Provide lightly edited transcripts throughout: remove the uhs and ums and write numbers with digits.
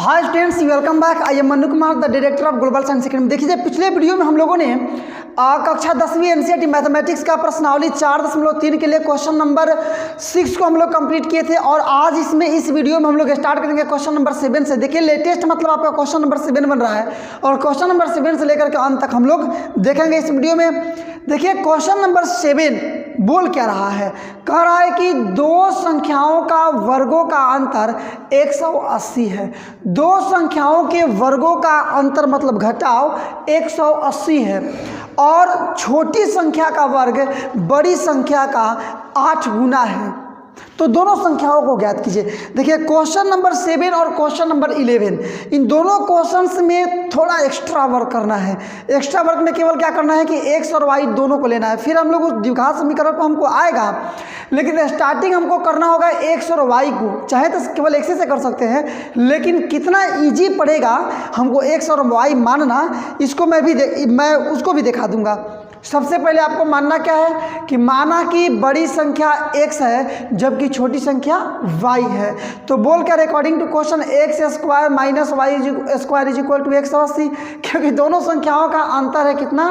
Hi students, welcome back. I am Manu Kumar, the director of global science academy. देखिए, पिछले video में हम लोगों ने कक्षा 10वीं एनसीईआरटी मैथमेटिक्स का प्रश्नावली 4.3 के लिए क्वेश्चन नंबर 6 को हम लोग कंप्लीट किए थे और आज इस वीडियो में हम लोग स्टार्ट करेंगे क्वेश्चन नंबर 7 से। देखिए, लेटेस्ट मतलब आपका क्वेश्चन नंबर 7 बन रहा है और क्वेश्चन नंबर 7 से लेकर के अंत तक हम लोग देखेंगे इस वीडियो में। देखिए, क्वेश्चन नंबर 7 बोल क्या रहा है? कह रहा है कि दो संख्याओं का वर्गों का अंतर 180 है। दो संख्याओं के वर्गों का अंतर मतलब घटाव 180 है और छोटी संख्या का वर्ग बड़ी संख्या का 8 गुना है। तो दोनों संख्याओं को ज्ञात कीजिए। देखिए, क्वेश्चन नंबर 7 और क्वेश्चन नंबर 11, इन दोनों क्वेश्चंस में थोड़ा एक्स्ट्रा वर्क करना है। एक्स्ट्रा वर्क में केवल क्या करना है कि एक्स और वाई दोनों को लेना है, फिर हम लोग उस द्विघात समीकरण को हमको आएगा, लेकिन स्टार्टिंग हमको करना होगा एक्स और वाई को। चाहे तो केवल एक्स से कर सकते हैं, लेकिन कितना ईजी पड़ेगा हमको एक्स और वाई मानना, इसको मैं उसको भी दिखा दूंगा। सबसे पहले आपको मानना क्या है कि माना कि बड़ी संख्या x है जबकि छोटी संख्या y है। तो बोल कर according to question x² - y² = 180, क्योंकि दोनों संख्याओं का अंतर है कितना?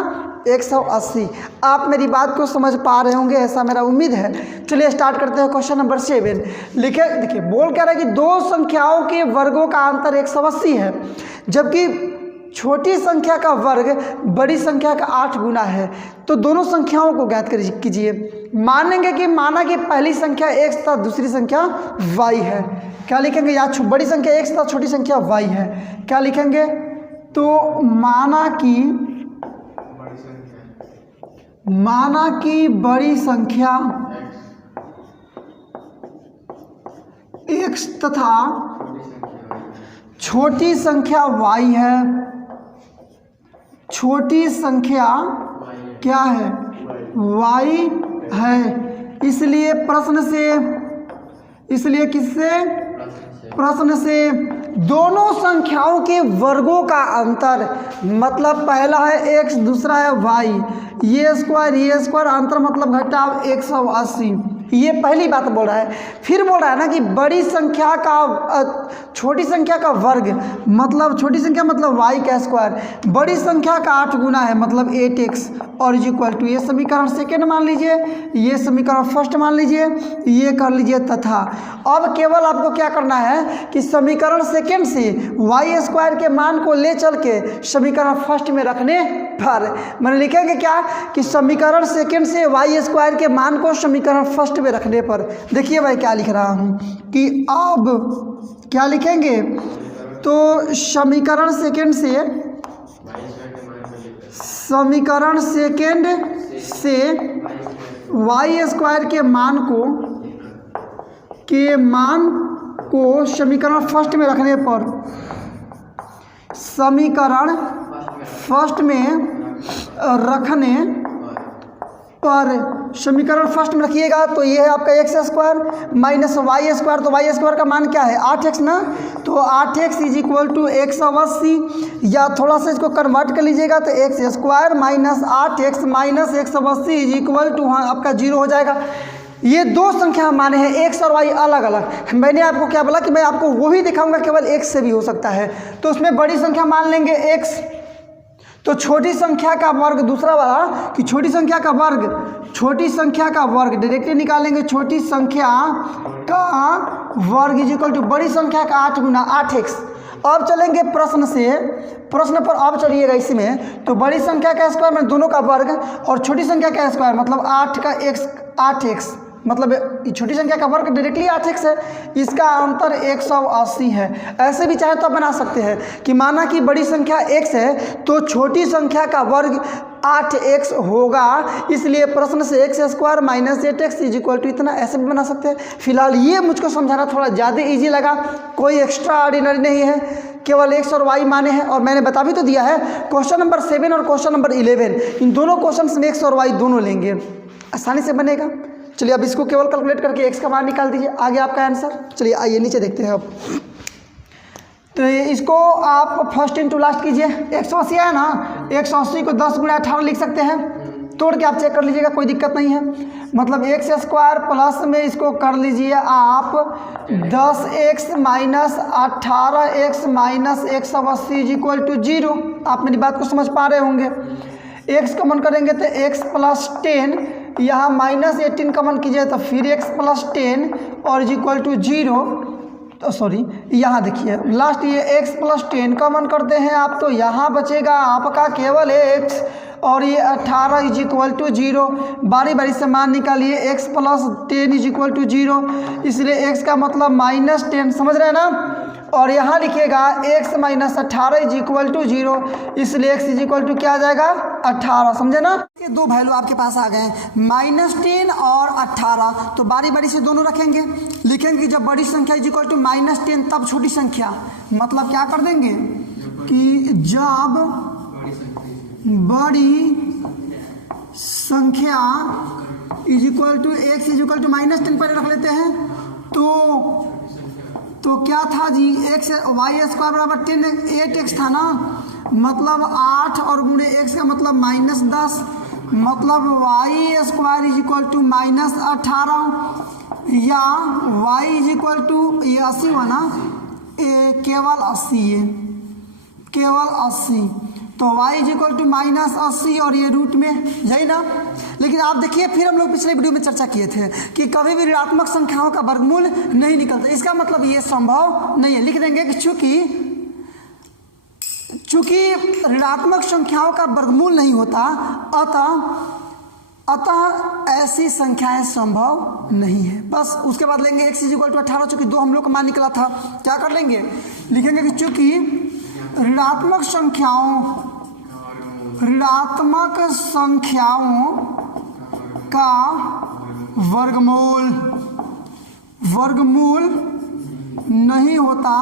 180। आप मेरी बात को समझ पा रहे होंगे, ऐसा मेरा उम्मीद है। चलिए स्टार्ट करते हैं क्वेश्चन नंबर 7। लिखे, देखिए बोल कह रहा है कि दो संख्याओं के वर्गों का अंतर 180 है जबकि छोटी संख्या का वर्ग बड़ी संख्या का 8 गुना है। तो दोनों संख्याओं को ज्ञात कीजिए। मानेंगे कि माना कि पहली संख्या x तथा दूसरी संख्या y है। क्या लिखेंगे? यहाँ बड़ी संख्या x तथा छोटी संख्या y है। क्या लिखेंगे? तो माना कि बड़ी संख्या x तथा छोटी संख्या y है। छोटी संख्या क्या है? y है। इसलिए प्रश्न से दोनों संख्याओं के वर्गों का अंतर मतलब पहला है x, दूसरा है y, ये स्क्वायर अंतर मतलब घटाव 180। ये पहली बात बोल रहा है। फिर बोल रहा है ना कि बड़ी संख्या का छोटी संख्या का वर्ग मतलब छोटी संख्या मतलब y का स्क्वायर बड़ी संख्या का 8 गुना है मतलब 8x और इक्वल टू, ये समीकरण सेकेंड मान लीजिए, ये समीकरण फर्स्ट मान लीजिए, ये कर लीजिए तथा। अब केवल आपको क्या करना है कि समीकरण सेकेंड से y² के मान को ले चल के समीकरण फर्स्ट में रखने पर मैंने लिखेंगे क्या कि समीकरण सेकेंड से y² के मान को समीकरण फर्स्ट में रखने पर। देखिए भाई क्या लिख रहा हूँ कि अब क्या लिखेंगे? तो समीकरण सेकेंड से y² के मान को समीकरण फर्स्ट में रखने पर समीकरण फर्स्ट में रखिएगा तो ये है आपका x² माइनस y²। तो y² का मान क्या है? 8x ना। तो 8x = 180, या थोड़ा सा इसको कन्वर्ट कर लीजिएगा तो x² माइनस 8x माइनस 180 = आपका 0 हो जाएगा। ये दो संख्या माने हैं x और y अलग अलग। मैंने आपको क्या बोला कि मैं आपको वो ही दिखाऊंगा केवल x से भी हो सकता है। तो उसमें बड़ी संख्या मान लेंगे x, तो छोटी संख्या का वर्ग, दूसरा वाला कि छोटी संख्या का वर्ग डायरेक्टली निकालेंगे। छोटी संख्या का वर्ग इक्वल टू बड़ी संख्या का 8 गुना 8x। अब चलेंगे प्रश्न पर अब चलिएगा इसमें। तो बड़ी संख्या का स्क्वायर में दोनों का वर्ग और छोटी संख्या का स्क्वायर मतलब 8x मतलब छोटी संख्या का वर्ग डायरेक्टली 8x है, इसका अंतर 180 है। ऐसे भी चाहे तो आप बना सकते हैं कि माना कि बड़ी संख्या x है तो छोटी संख्या का वर्ग 8x होगा, इसलिए प्रश्न से x² माइनस 8x = इतना, ऐसे भी बना सकते हैं। फिलहाल ये मुझको समझाना थोड़ा ज़्यादा इजी लगा, कोई एक्स्ट्रा ऑर्डिनरी नहीं है, केवल x और y माने हैं। और मैंने बता भी तो दिया है क्वेश्चन नंबर 7 और क्वेश्चन नंबर 11, इन दोनों क्वेश्चन में x और y दोनों लेंगे, आसानी से बनेगा। चलिए अब इसको केवल कैलकुलेट करके x का मान निकाल दीजिए, आगे आपका आंसर। चलिए आइए नीचे देखते हैं अब। तो इसको आप फर्स्ट इंटू लास्ट कीजिए। 180 है ना, 180 को 10 × 18 लिख सकते हैं। तोड़ के आप चेक कर लीजिएगा, कोई दिक्कत नहीं है। मतलब एक्स स्क्वायर प्लस में इसको कर लीजिए आप 10x minus 18x minus 180 is equal to 0। आप मेरी बात को समझ पा रहे होंगे। x कॉमन करेंगे तो x प्लस 10, यहाँ माइनस 18 कॉमन कीजिए तो फिर x प्लस 10 और इज इक्वल टू 0। तो सॉरी, यहाँ देखिए लास्ट ये x प्लस 10 कॉमन करते हैं आप, तो यहाँ बचेगा आपका केवल x और ये 18 इज इक्वल टू 0। बारी बारी से मान निकालिए, x plus 10 is equal to 0, इसलिए x का मतलब माइनस 10, समझ रहे हैं ना। और यहाँ लिखिएगा x minus 18 is equal to 0, इसलिए x इज इक्वल टू क्या आ जाएगा 18, समझे ना। ये दो वैल्यू आपके पास आ गए माइनस 10 और 18, तो बारी बारी से दोनों रखेंगे, लिखेंगे कि जब बड़ी संख्या इज इक्वल टू माइनस 10 तब छोटी संख्या, मतलब क्या कर देंगे कि जब बड़ी संख्या is equal to x is equal to minus 10 पहले रख लेते हैं, तो क्या था जी, x वाई स्क्वायर बराबर 10 8x था ना, मतलब 8 और गुणे x का मतलब माइनस 10, मतलब y square is equal to minus 18, या y इज इक्वल टू ये 80 हुआ ना, केवल 80 है, केवल 80, तो y is equal to minus 80 और ये रूट में, यही ना। लेकिन आप देखिए फिर हम लोग पिछले वीडियो में चर्चा किए थे कि कभी भी ऋणात्मक संख्याओं का वर्गमूल नहीं निकलता, इसका मतलब ये संभव नहीं है। लिख देंगे कि चूंकि ऋणात्मक संख्याओं का वर्गमूल नहीं होता, अतः ऐसी संख्याएं संभव नहीं है। बस उसके बाद लेंगे x इज इक्वल टू 18, चूंकि 2 हम लोग का मान निकला था, क्या कर लेंगे, लिखेंगे कि चूंकि ऋणात्मक संख्याओं का वर्गमूल नहीं होता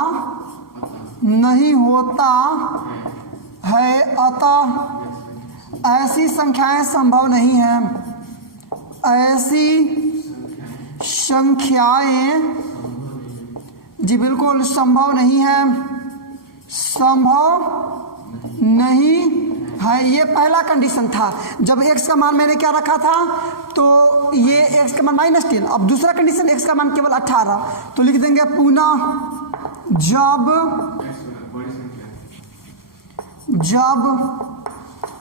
है, अतः ऐसी संख्याएं संभव नहीं हैं। ऐसी संख्याएं जी बिल्कुल संभव नहीं है, संभव नहीं है। ये पहला कंडीशन था, जब x का मान मैंने क्या रखा था, तो ये x का मान माइनस 10। अब दूसरा कंडीशन x का मान केवल 18, तो लिख देंगे पुनः जब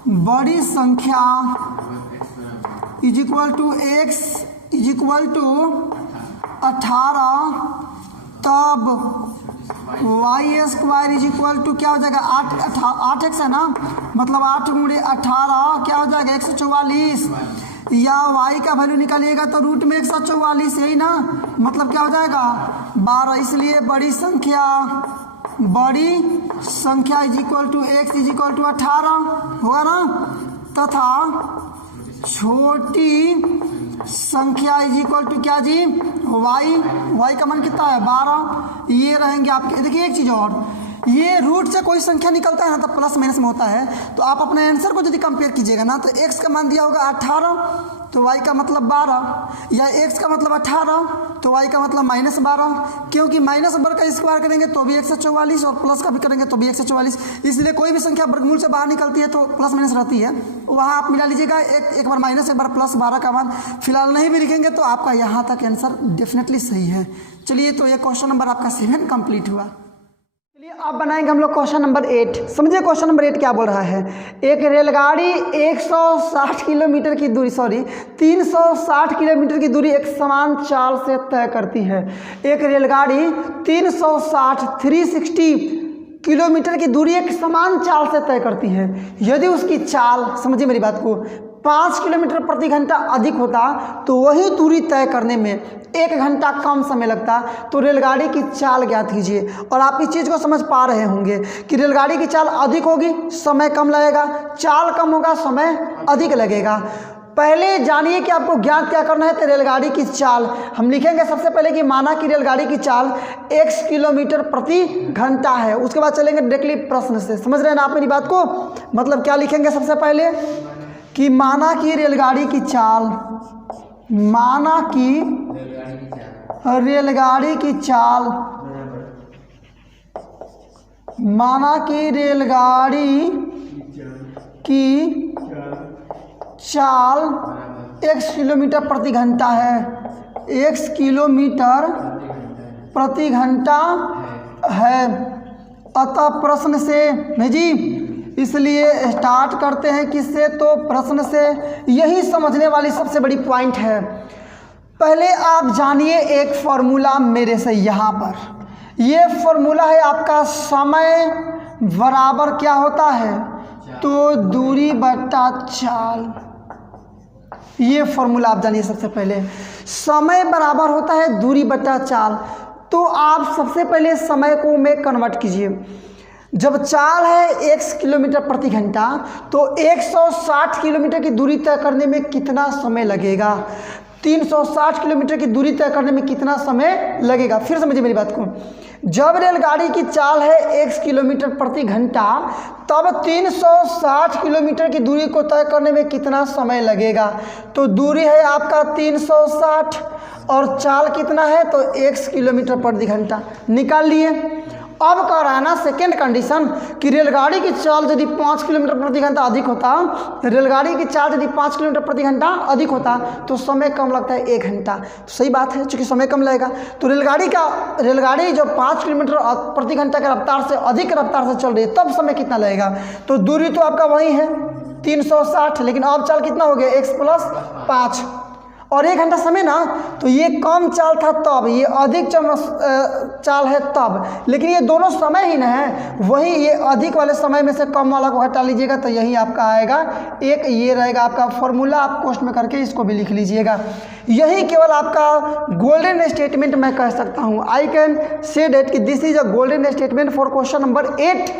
बड़ी संख्या is equal to x is equal to 18, तब y square is equal to क्या हो जाएगा 8x है ना, मतलब 8 गुणे 18 क्या हो जाएगा 144, या y का वैल्यू निकालिएगा तो रूट में 144, यही ना, मतलब क्या हो जाएगा 12। इसलिए बड़ी संख्या is equal to x is equal to 18 होगा ना, तथा छोटी संख्या इज इक्वल टू क्या जी y का मान कितना है 12। ये रहेंगे आपके, देखिए एक चीज़ और, ये रूट से कोई संख्या निकलता है ना तो प्लस माइनस में होता है, तो आप अपने आंसर को यदि कंपेयर कीजिएगा ना, तो x का मान दिया होगा 18 तो y का मतलब 12, या x का मतलब 18 तो y का मतलब माइनस 12, क्योंकि माइनस वर्ग का स्क्वायर करेंगे तो भी 144 और प्लस का भी करेंगे तो भी 144, इसलिए कोई भी संख्या वर्गमूल से बाहर निकलती है तो प्लस माइनस रहती है, वहाँ आप मिला लीजिएगा, एक बार माइनस एक बार प्लस 12 का मान फिलहाल नहीं भी लिखेंगे तो आपका यहाँ तक आंसर डेफिनेटली सही है। चलिए, तो ये क्वेश्चन नंबर आपका 7 कंप्लीट हुआ। चलिए अब बनाएंगे हम लोग क्वेश्चन नंबर 8। समझिए क्वेश्चन नंबर 8 क्या बोल रहा है। एक रेलगाड़ी 360 किलोमीटर की दूरी एक समान चाल से तय करती है। एक रेलगाड़ी 360 किलोमीटर की दूरी एक समान चाल से तय करती है। यदि उसकी चाल, समझिए मेरी बात को, 5 किलोमीटर प्रति घंटा अधिक होता तो वही दूरी तय करने में 1 घंटा कम समय लगता। तो रेलगाड़ी की चाल ज्ञात कीजिए। और आप इस चीज़ को समझ पा रहे होंगे कि रेलगाड़ी की चाल अधिक होगी समय कम लगेगा, चाल कम होगा समय अधिक लगेगा। पहले जानिए कि आपको ज्ञात क्या करना है। तो रेलगाड़ी की चाल हम लिखेंगे सबसे पहले कि माना कि रेलगाड़ी की चाल x किलोमीटर प्रति घंटा है। उसके बाद चलेंगे डायरेक्टली प्रश्न से। समझ रहे हैं ना आप मेरी बात को। मतलब क्या लिखेंगे सबसे पहले कि माना कि रेलगाड़ी की चाल, माना कि रेलगाड़ी की चाल, माना कि रेलगाड़ी की चाल x किलोमीटर प्रति घंटा है, x किलोमीटर प्रति घंटा है। अतः प्रश्न से नहीं जी, इसलिए स्टार्ट करते हैं किससे, तो प्रश्न से। यही समझने वाली सबसे बड़ी पॉइंट है। पहले आप जानिए एक फॉर्मूला मेरे से यहाँ पर। ये फॉर्मूला है आपका समय बराबर क्या होता है, तो दूरी बटा चाल। ये फॉर्मूला आप जानिए सबसे पहले, समय बराबर होता है दूरी बटा चाल। तो आप सबसे पहले समय को में कन्वर्ट कीजिए। जब चाल है x किलोमीटर प्रति घंटा, तो 160 किलोमीटर की दूरी तय करने में कितना समय लगेगा, 360 किलोमीटर की दूरी तय करने में कितना समय लगेगा। फिर समझिए मेरी बात को, जब रेलगाड़ी की चाल है x किलोमीटर प्रति घंटा, तब 360 किलोमीटर की दूरी को तय करने में कितना समय लगेगा। तो दूरी है आपका 360 और चाल कितना है, तो x किलोमीटर प्रति घंटा निकाल लिए। अब कह रहा है ना सेकेंड कंडीशन कि रेलगाड़ी की चाल यदि 5 किलोमीटर प्रति घंटा अधिक होता, रेलगाड़ी की चाल यदि 5 किलोमीटर प्रति घंटा अधिक होता तो समय कम लगता है 1 घंटा। तो सही बात है, चूंकि समय कम लगेगा तो रेलगाड़ी जो 5 किलोमीटर प्रति घंटा के रफ्तार से अधिक रफ्तार से चल रही है, तब समय कितना लगेगा। तो दूरी तो आपका वही है 360, लेकिन अब चाल कितना हो गया, x + 5 और 1 घंटा समय ना। तो ये कम चाल था तब, ये अधिक चाल है तब, लेकिन ये दोनों समय ही ना है। वही ये अधिक वाले समय में से कम वाला को हटा लीजिएगा तो यही आपका आएगा एक। ये रहेगा आपका फॉर्मूला, आप क्वेश्चन में करके इसको भी लिख लीजिएगा। यही केवल आपका गोल्डन स्टेटमेंट मैं कह सकता हूँ। आई कैन से डेट कि this is a golden statement for question number 8।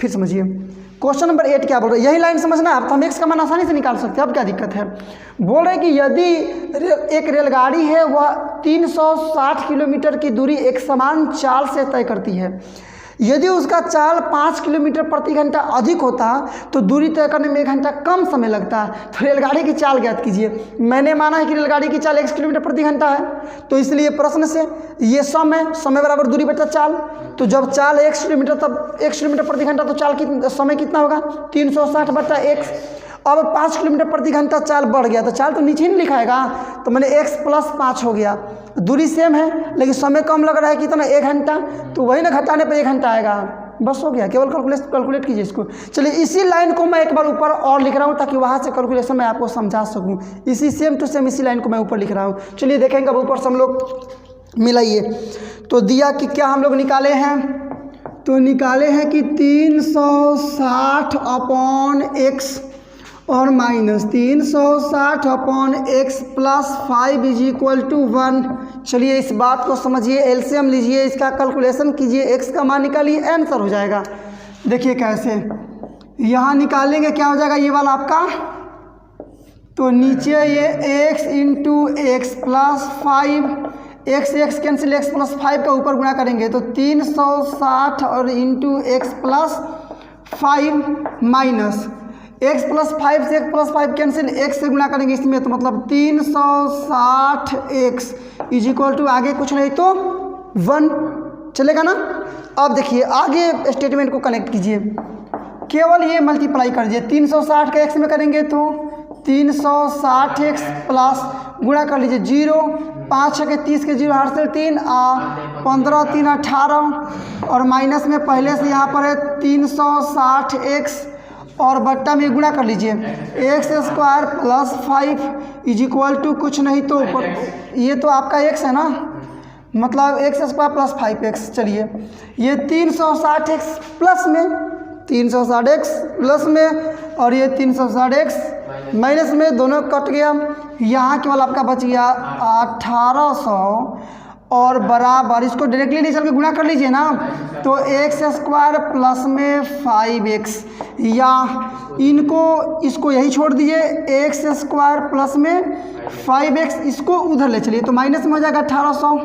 फिर समझिए क्वेश्चन नंबर 8 क्या बोल रहे हैं, यही लाइन समझना है आप, तो हम x का मान आसानी से निकाल सकते हैं। अब क्या दिक्कत है, बोल रहे हैं कि यदि एक रेलगाड़ी है वह 360 किलोमीटर की दूरी एक समान चाल से तय करती है, यदि उसका चाल 5 किलोमीटर प्रति घंटा अधिक होता तो दूरी तय करने में 1 घंटा कम समय लगता। तो रेलगाड़ी की चाल ज्ञात कीजिए। मैंने माना है कि रेलगाड़ी की चाल 1 किलोमीटर प्रति घंटा है, तो इसलिए प्रश्न से ये समय बराबर दूरी बटा चाल। तो जब चाल 1 किलोमीटर तब 1 किलोमीटर प्रति घंटा, तो चाल समय कितना होगा 360 बटा 1। अब 5 किलोमीटर प्रति घंटा चाल बढ़ गया तो चाल तो नीचे नहीं लिखाएगा, तो मैंने x + 5 हो गया। दूरी सेम है लेकिन समय कम लग रहा है कितना 1 घंटा, तो वही ना घटाने पर 1 घंटा आएगा। बस हो गया, केवल कैलकुलेट कीजिए इसको। चलिए इसी लाइन को मैं एक बार ऊपर और लिख रहा हूँ ताकि वहाँ से कैलकुलेशन मैं आपको समझा सकूँ। इसी सेम टू सेम इसी लाइन को मैं ऊपर लिख रहा हूँ। चलिए देखेंगे अब ऊपर से हम लोग मिलाइए। तो दिया कि क्या हम लोग निकाले हैं, तो निकाले हैं कि 360/x और माइनस 360/x + 5 = 1। चलिए इस बात को समझिए, एलसीएम लीजिए, इसका कैलकुलेशन कीजिए, x का मान निकालिए, आंसर हो जाएगा। देखिए कैसे, यहाँ निकालेंगे क्या हो जाएगा ये वाला आपका, तो नीचे ये x × x + 5, x cancel, x + 5 का ऊपर गुणा करेंगे तो 360 और × x + 5 माइनस x + 5 से x + 5 कैंसिल, x से गुणा करेंगे इसमें, तो मतलब 360x = आगे कुछ नहीं तो 1 चलेगा ना। अब देखिए आगे स्टेटमेंट को कनेक्ट कीजिए, केवल ये मल्टीप्लाई कर दीजिए। 360 का x में करेंगे तो 360x प्लस गुणा कर लीजिए 0, 5 के 30 के 0 हाथ से 3 15 3 18 और माइनस में पहले से यहाँ पर है 360x और बट्टा में गुणा कर लीजिए x² + 5 = कुछ नहीं तो ऊपर ये तो आपका x है ना, मतलब x² + 5x। चलिए ये 360x प्लस में 360x प्लस में और ये 360x माइनस में, दोनों कट गया। यहाँ केवल आपका बच गया 1800 और बराबर इसको डायरेक्टली नहीं चल के गुणा कर लीजिए ना, तो x² प्लस में 5x, या इसको यही छोड़ दीजिए x² प्लस में 5x, इसको उधर ले चलिए तो माइनस में हो जाएगा 1800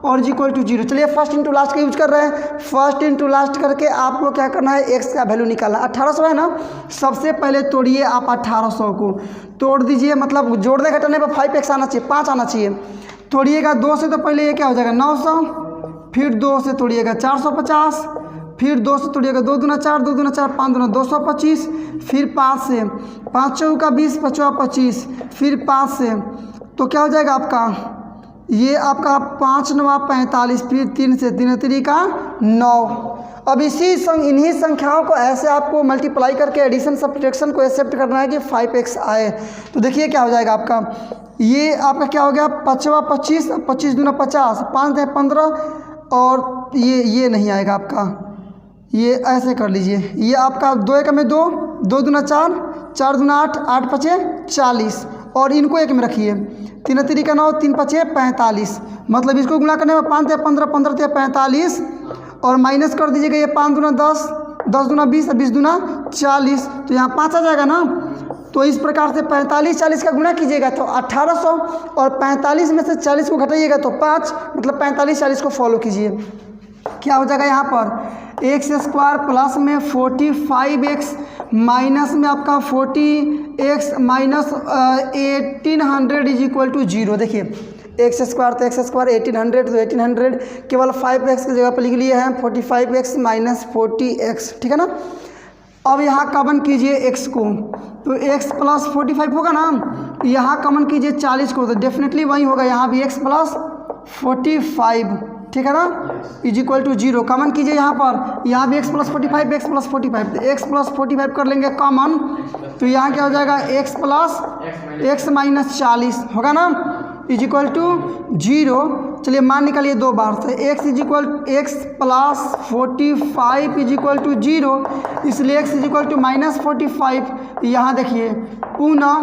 और =0। चलिए फर्स्ट इंटू लास्ट का यूज कर रहे हैं, फर्स्ट इंटू लास्ट करके आपको क्या करना है x का वैल्यू निकालना। 1800 है ना, सबसे पहले तोड़िए आप 1800 को तोड़ दीजिए, मतलब जोड़ने घटाने पर 5x आना चाहिए, 5 आना चाहिए। तोड़िएगा 2 से तो पहले ये क्या हो जाएगा 900, फिर 2 से तोड़िएगा 450, फिर 2 से तोड़िएगा, 2 दूना 4, 2 दूना 4, 5 दूना 225, फिर 5 से 5 चौका 20, 5 25, फिर 5 से तो क्या हो जाएगा आपका, ये आपका 5 9 45, फिर 3 से 3 3 का 9। अब इन्हीं संख्याओं को ऐसे आपको मल्टीप्लाई करके एडिशन सब्ट्रैक्शन को एक्सेप्ट करना है कि 5x आए। तो देखिए क्या हो जाएगा आपका, ये आपका क्या हो गया 5 25, 25 दूना 50, 5 15 और ये नहीं आएगा आपका, ये ऐसे कर लीजिए, ये आपका 2 1 में 2, 2 दूना 4, 4 दूना 8, 8 5 40 और इनको एक में रखिए, 3 3 का 9, 3 5 45, मतलब इसको गुणा करने में 5 15, 15 45 और माइनस कर दीजिएगा, ये 5 दूना 10, 10 दूना 20, 20 दूना 40, तो यहाँ 5 आ जाएगा ना। तो इस प्रकार से 45 40 का गुणा कीजिएगा तो 1800 और 45 में से 40 को घटाइएगा तो 5, मतलब 45 40 को फॉलो कीजिए। क्या हो जाएगा यहाँ पर एक्स स्क्वायर प्लस में 45x माइनस में आपका 40x minus 1800 is equal to 0। देखिए एक्स स्क्वायर तो एक्स स्क्वायर 1800 तो 1800 केवल 5x की जगह पर लिख लिए हैं 45x माइनस 40x, ठीक है ना। अब यहाँ कॉमन कीजिए x को, तो x प्लस 45 होगा ना, यहाँ कॉमन कीजिए 40 को तो डेफिनेटली वही होगा, यहाँ भी x प्लस 45, ठीक है ना, इज इक्वल टू 0। कॉमन कीजिए यहाँ पर, यहाँ भी x प्लस 45, x प्लस 45, तो x प्लस 45 कर लेंगे कॉमन, तो यहाँ क्या हो जाएगा x प्लस x माइनस 40 होगा ना, इज इक्वल टू 0। चलिए मान निकालिए 2 बार, तो x is equal x plus 45 is equal to 0, इसलिए x is equal to minus 45। यहाँ देखिए पुनः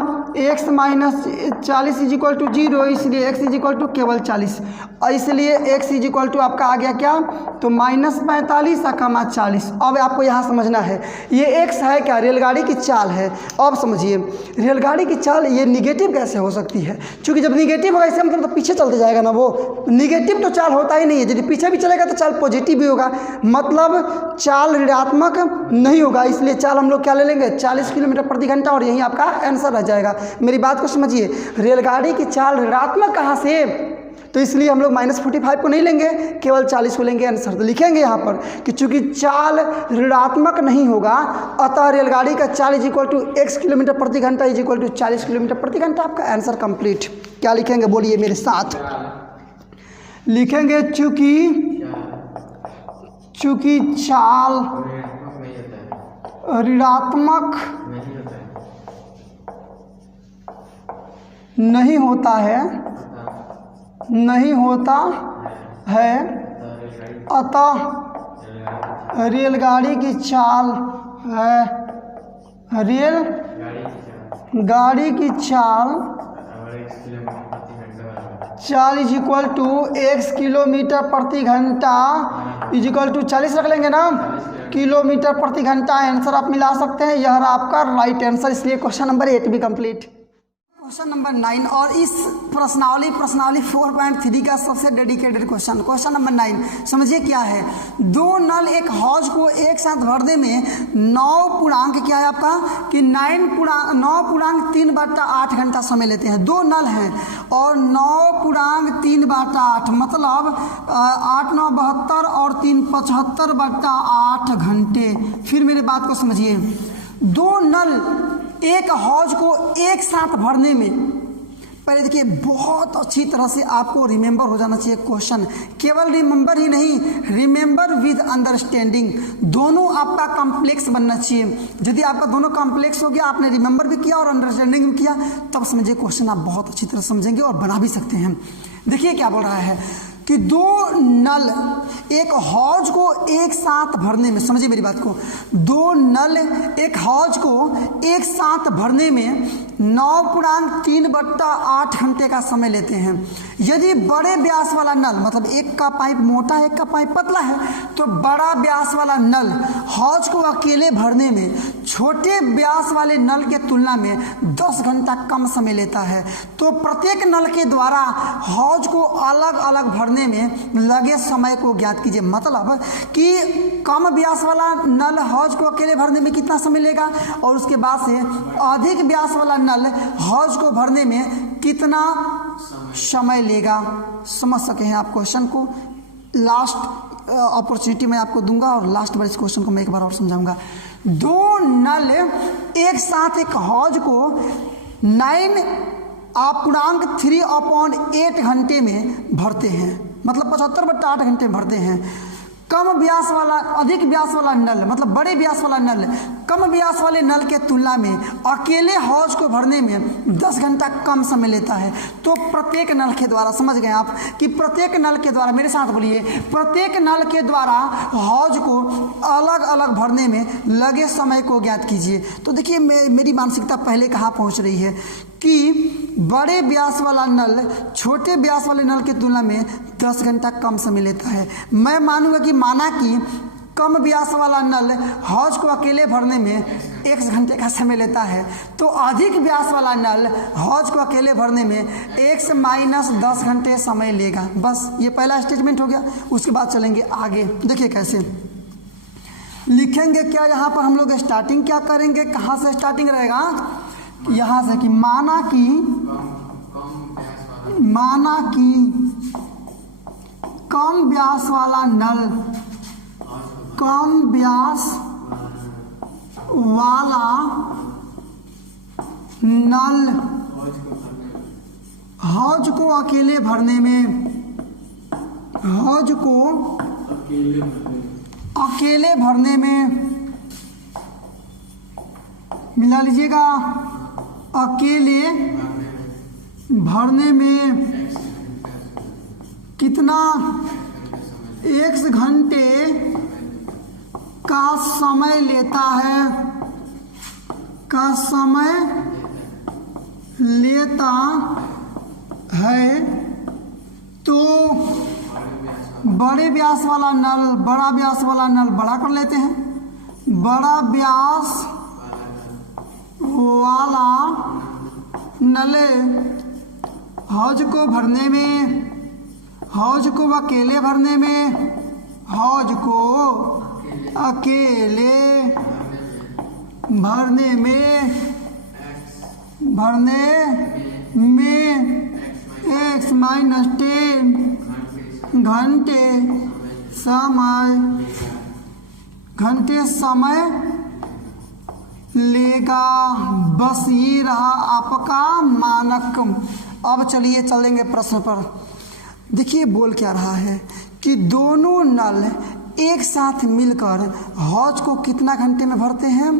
x minus 40 is equal to 0, इसलिए x इज इक्वल टू केवल 40, और इसलिए x इज इक्वल टू आपका आ गया क्या, तो माइनस 45 का 40। अब आपको यहाँ समझना है ये x है क्या, रेलगाड़ी की चाल है। अब समझिए रेलगाड़ी की चाल ये निगेटिव कैसे हो सकती है, क्योंकि जब निगेटिव होगा इससे मतलब तो पीछे चलते जाएगा ना, वो निगेटिव तो चाल होता ही नहीं है, यदि पीछे भी चलेगा तो चाल पॉजिटिव भी होगा, मतलब चाल ऋणात्मक नहीं होगा, इसलिए चाल हम लोग क्या ले लेंगे 40 किलोमीटर प्रति घंटा और यही आपका आंसर रह जाएगा। मेरी बात को समझिए, रेलगाड़ी की चाल ऋणात्मक कहाँ से, तो इसलिए हम लोग माइनस 45 को नहीं लेंगे, केवल 40 को लेंगे आंसर। तो लिखेंगे यहाँ पर कि चूंकि चाल ऋणात्मक नहीं होगा अतः रेलगाड़ी का चाल is equal to x kilometre प्रति घंटा इज इक्वल टू 40 किलोमीटर प्रति घंटा। आपका आंसर कंप्लीट। क्या लिखेंगे बोलिए मेरे साथ, लिखेंगे चूंकि चाल ऋणात्मक नहीं होता है अतः रेलगाड़ी की चाल चाल is equal to x kilometre प्रति घंटा इज इक्वल टू 40 रख लेंगे ना, किलोमीटर प्रति घंटा। आंसर आप मिला सकते हैं, यह रहा आपका राइट आंसर। इसलिए क्वेश्चन नंबर 8 भी कंप्लीट। क्वेश्चन नंबर 9 और इस प्रश्नावली 4.3 का सबसे डेडिकेटेड क्वेश्चन नंबर 9 समझिए क्या है। 2 नल एक हौज को एक साथ भरने में 9 पूर्णांक क्या है आपका कि 9 पूर्णांक 3/8 घंटा समय लेते हैं। 2 नल हैं और 9 पूर्णांक 3/8 मतलब 8 9 72 और 3 75/8 घंटे। फिर मेरी बात को समझिए, 2 नल एक हौज को एक साथ भरने में, पहले देखिए बहुत अच्छी तरह से आपको रिमेंबर हो जाना चाहिए क्वेश्चन, केवल रिमेंबर ही नहीं, रिमेंबर विद अंडरस्टैंडिंग। दोनों आपका कॉम्प्लेक्स बनना चाहिए। यदि आपका दोनों कॉम्प्लेक्स हो गया, आपने रिमेंबर भी किया और अंडरस्टैंडिंग भी किया, तब समझिए क्वेश्चन आप बहुत अच्छी तरह समझेंगे और बना भी सकते हैं। देखिए क्या बोल रहा है कि 2 नल एक हौज को एक साथ भरने में, समझिए मेरी बात को, 2 नल एक हौज को एक साथ भरने में 9 पूर्णांक 3/8 घंटे का समय लेते हैं। यदि बड़े व्यास वाला नल, मतलब एक का पाइप मोटा है एक का पाइप पतला है, तो बड़ा व्यास वाला नल हौज को अकेले भरने में छोटे व्यास वाले नल के तुलना में 10 घंटा कम समय लेता है। तो प्रत्येक नल के द्वारा हौज को अलग अलग भरने में लगे समय को ज्ञात कीजिए। मतलब कि कम व्यास वाला नल हौज को अकेले भरने में कितना समय लेगा और उसके बाद से अधिक व्यास वाला नल हौज को भरने में कितना समय लेगा। समझ सके हैं आप क्वेश्चन को। लास्ट अपॉर्चुनिटी मैं आपको दूंगा और लास्ट बार इस क्वेश्चन को मैं एक बार और समझाऊंगा। दो नल एक साथ एक हौज को 9.3/8 घंटे में भरते हैं, मतलब 75/8 घंटे में भरते हैं। कम व्यास वाला अधिक व्यास वाला नल, मतलब बड़े व्यास वाला नल कम व्यास वाले नल के तुलना में अकेले हौज को भरने में 10 घंटा कम समय लेता है। तो प्रत्येक नल के द्वारा, समझ गए आप कि प्रत्येक नल के द्वारा, मेरे साथ बोलिए, प्रत्येक नल के द्वारा हौज को अलग अलग भरने में लगे समय को ज्ञात कीजिए। तो देखिए मेरी मानसिकता पहले कहाँ पहुँच रही है कि बड़े व्यास वाला नल छोटे व्यास वाले नल की तुलना में 10 घंटा कम समय लेता है। मैं मानूंगा कि माना कि कम व्यास वाला नल हौज को अकेले भरने में 1 घंटे का समय लेता है, तो अधिक व्यास वाला नल हौज को अकेले भरने में 1 - 10 घंटे समय लेगा। बस ये पहला स्टेटमेंट हो गया। उसके बाद चलेंगे आगे। देखिए कैसे लिखेंगे, क्या यहाँ पर हम लोग स्टार्टिंग क्या करेंगे, कहाँ से स्टार्टिंग रहेगा, यहाँ से कि माना कि कम व्यास वाला नल हौज को अकेले भरने में मिला लीजिएगा, अकेले भरने में कितना 1 घंटे का समय लेता है, तो बड़ा व्यास वाला नल बड़ा कर लेते हैं। बड़ा व्यास वाला नल हौज को अकेले भरने में X - 10 घंटे समय लेगा। बस ये रहा आपका मानक। अब चलिए चलेंगे प्रश्न पर। देखिए बोल क्या रहा है कि दोनों नल एक साथ मिलकर हौज को कितना घंटे में भरते हैं,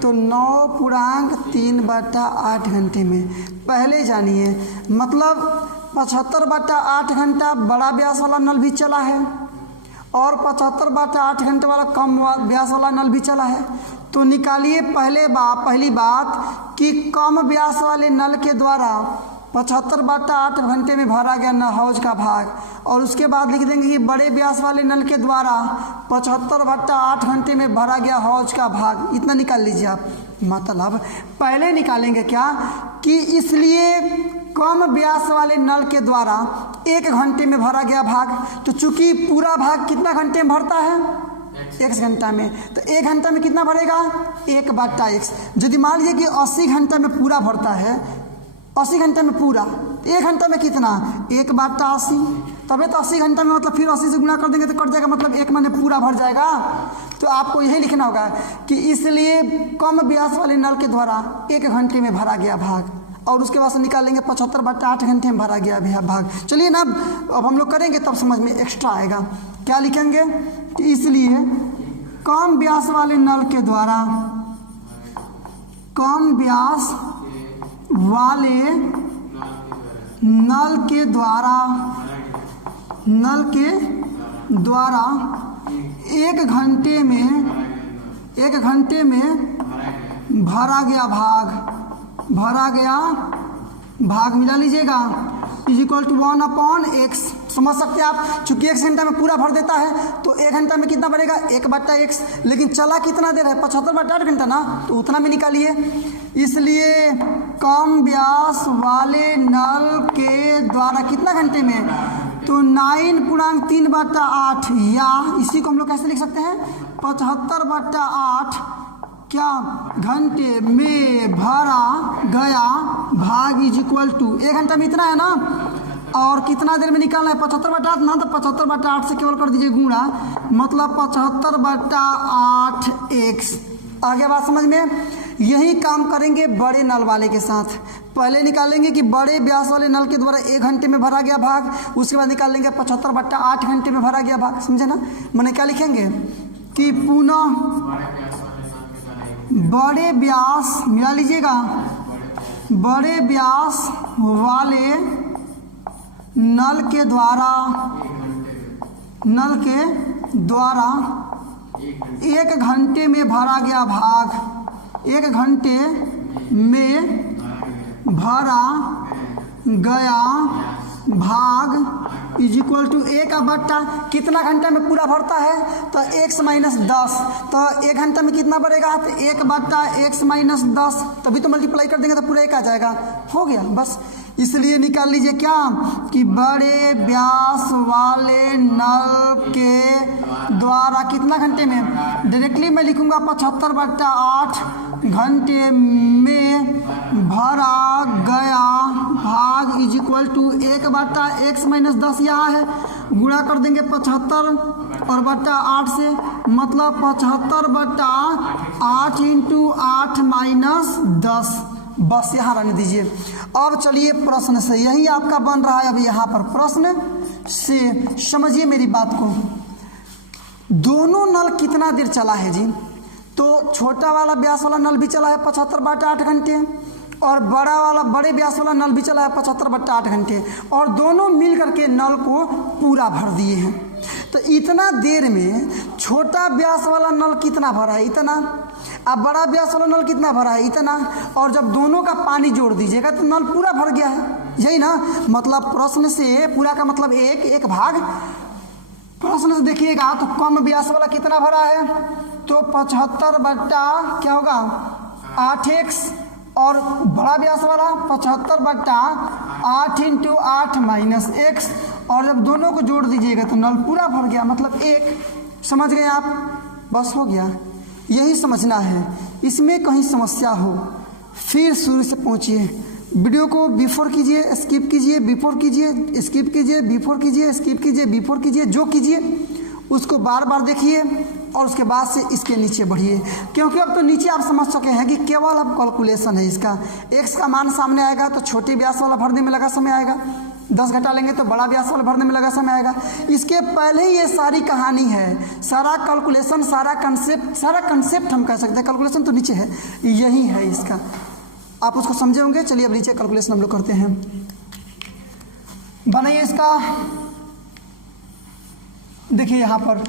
तो 9.3/8 घंटे में। पहले जानिए, मतलब 75/8 घंटा बड़ा व्यास वाला नल भी चला है और 75/8 घंटे वाला कम व्यास वाला नल भी चला है। तो निकालिए पहली बात कि कम व्यास वाले नल के द्वारा 75/8 घंटे में भरा गया न हौज का भाग, और उसके बाद लिख देंगे कि बड़े व्यास वाले नल के द्वारा 75/8 घंटे में भरा गया हौज का भाग। इतना निकाल लीजिए आप। मतलब पहले निकालेंगे क्या कि इसलिए कम व्यास वाले नल के द्वारा 1 घंटे में भरा गया भाग, तो चूंकि पूरा भाग कितना घंटे में भरता है, 1 घंटा में, तो 1 घंटा में कितना भरेगा, 1/x। यदि मान लीजिए कि 80 घंटा में पूरा भरता है, 80 घंटे में पूरा, 1 घंटा में कितना, 1/80। तबे तो 80 घंटा में, मतलब फिर 80 से गुणा कर देंगे तो कट जाएगा, मतलब 1 महीने पूरा भर जाएगा। तो आपको यही लिखना होगा कि इसलिए कम व्यास वाले नल के द्वारा 1 घंटे में भरा गया भाग, और उसके बाद से निकालेंगे 75/8 घंटे में भरा गया भाग। चलिए ना, अब हम लोग करेंगे तब समझ में एक्स्ट्रा आएगा। क्या लिखेंगे कि इसलिए कम व्यास वाले नल के द्वारा कम व्यास वाले नल के द्वारा 1 घंटे में भरा गया भाग मिला लीजिएगा = 1/x। समझ सकते हैं आप, चूंकि 1 घंटा में पूरा भर देता है तो 1 घंटा में कितना भरेगा, 1/x। लेकिन चला कितना देर है, 75/8 घंटा ना, तो उतना में निकालिए। इसलिए कम व्यास वाले नल के द्वारा कितना घंटे में, तो 9.3/8, या इसी को हम लोग कैसे लिख सकते हैं, 75/8 क्या घंटे में भरा गया भाग = 1 घंटा में इतना है ना, और कितना देर में निकालना है 75/8 ना, तो 75/8 से केवल कर दीजिए गुणा, मतलब 75/8x। आगे बात समझ में। यही काम करेंगे बड़े नल वाले के साथ। पहले निकालेंगे कि बड़े व्यास वाले नल के द्वारा 1 घंटे में भरा गया भाग, उसके बाद निकालेंगे 75/8 घंटे में भरा गया भाग। समझे ना। मैंने क्या लिखेंगे कि पुनः बड़े व्यास, मिला लीजिएगा, बड़े व्यास वाले नल के द्वारा 1 घंटे में भरा गया भाग, 1 घंटे में भरा गया भाग इज इक्वल टू 1/, कितना घंटा में पूरा भरता है, तो x - 10, तो 1 घंटा में कितना बढ़ेगा, तो 1/x - 10, तभी तो मल्टीप्लाई कर देंगे तो पूरा 1 आ जाएगा। हो गया बस। इसलिए निकाल लीजिए क्या कि बड़े व्यास वाले नल के द्वारा कितना घंटे में, डायरेक्टली मैं लिखूंगा 75/8 घंटे में भरा गया भाग इज इक्वल टू 1/x - 10 यहाँ है, गुणा कर देंगे 75 और बट्टा 8 से, मतलब 75/8 × 8 - 10। बस यहाँ रहने दीजिए। अब चलिए प्रश्न से, यही आपका बन रहा है अभी यहाँ पर। प्रश्न से समझिए मेरी बात को। दोनों नल कितना देर चला है जी, तो छोटा वाला व्यास वाला नल भी चला है 75/8 घंटे, और बड़े व्यास वाला नल भी चला है 75/8 घंटे, और दोनों मिल करके नल को पूरा भर दिए हैं। तो इतना देर में छोटा व्यास वाला नल कितना भरा है, इतना, अब बड़ा व्यास वाला नल कितना भरा है, इतना, और जब दोनों का पानी जोड़ दीजिएगा तो नल पूरा भर गया है। यही ना मतलब प्रश्न से, पूरा का मतलब एक भाग। प्रश्न से देखिएगा तो कम व्यास वाला कितना भरा है, तो 75 क्या होगा 8x, और बड़ा व्यास वाला 75/8 × 8 - x, और जब दोनों को जोड़ दीजिएगा तो नल पूरा भर गया, मतलब 1। समझ गए आप, बस हो गया। यही समझना है। इसमें कहीं समस्या हो फिर शुरू से पहुँचिए। वीडियो को बिफोर कीजिए, स्किप कीजिए, बिफोर कीजिए, स्किप कीजिए, बिफोर कीजिए, स्किप कीजिए, बिफोर कीजिए, जो कीजिए उसको बार बार देखिए और उसके बाद से इसके नीचे बढ़िए, क्योंकि अब तो नीचे आप समझ सके हैं कि केवल अब कैलकुलेशन है इसका। x का मान सामने आएगा तो छोटे व्यास वाला भरने में लगा समय आएगा, 10 घटा लेंगे तो बड़ा व्यास वाला भरने में लगा समय आएगा। इसके पहले ही ये सारी कहानी है, सारा कैलकुलेशन, सारा कंसेप्ट हम कह सकते हैं। कैलकुलेशन तो नीचे है, यही है इसका, आप उसको समझे होंगे। चलिए अब नीचे कैलकुलेशन हम लोग करते हैं। बनाइए इसका, देखिए यहाँ पर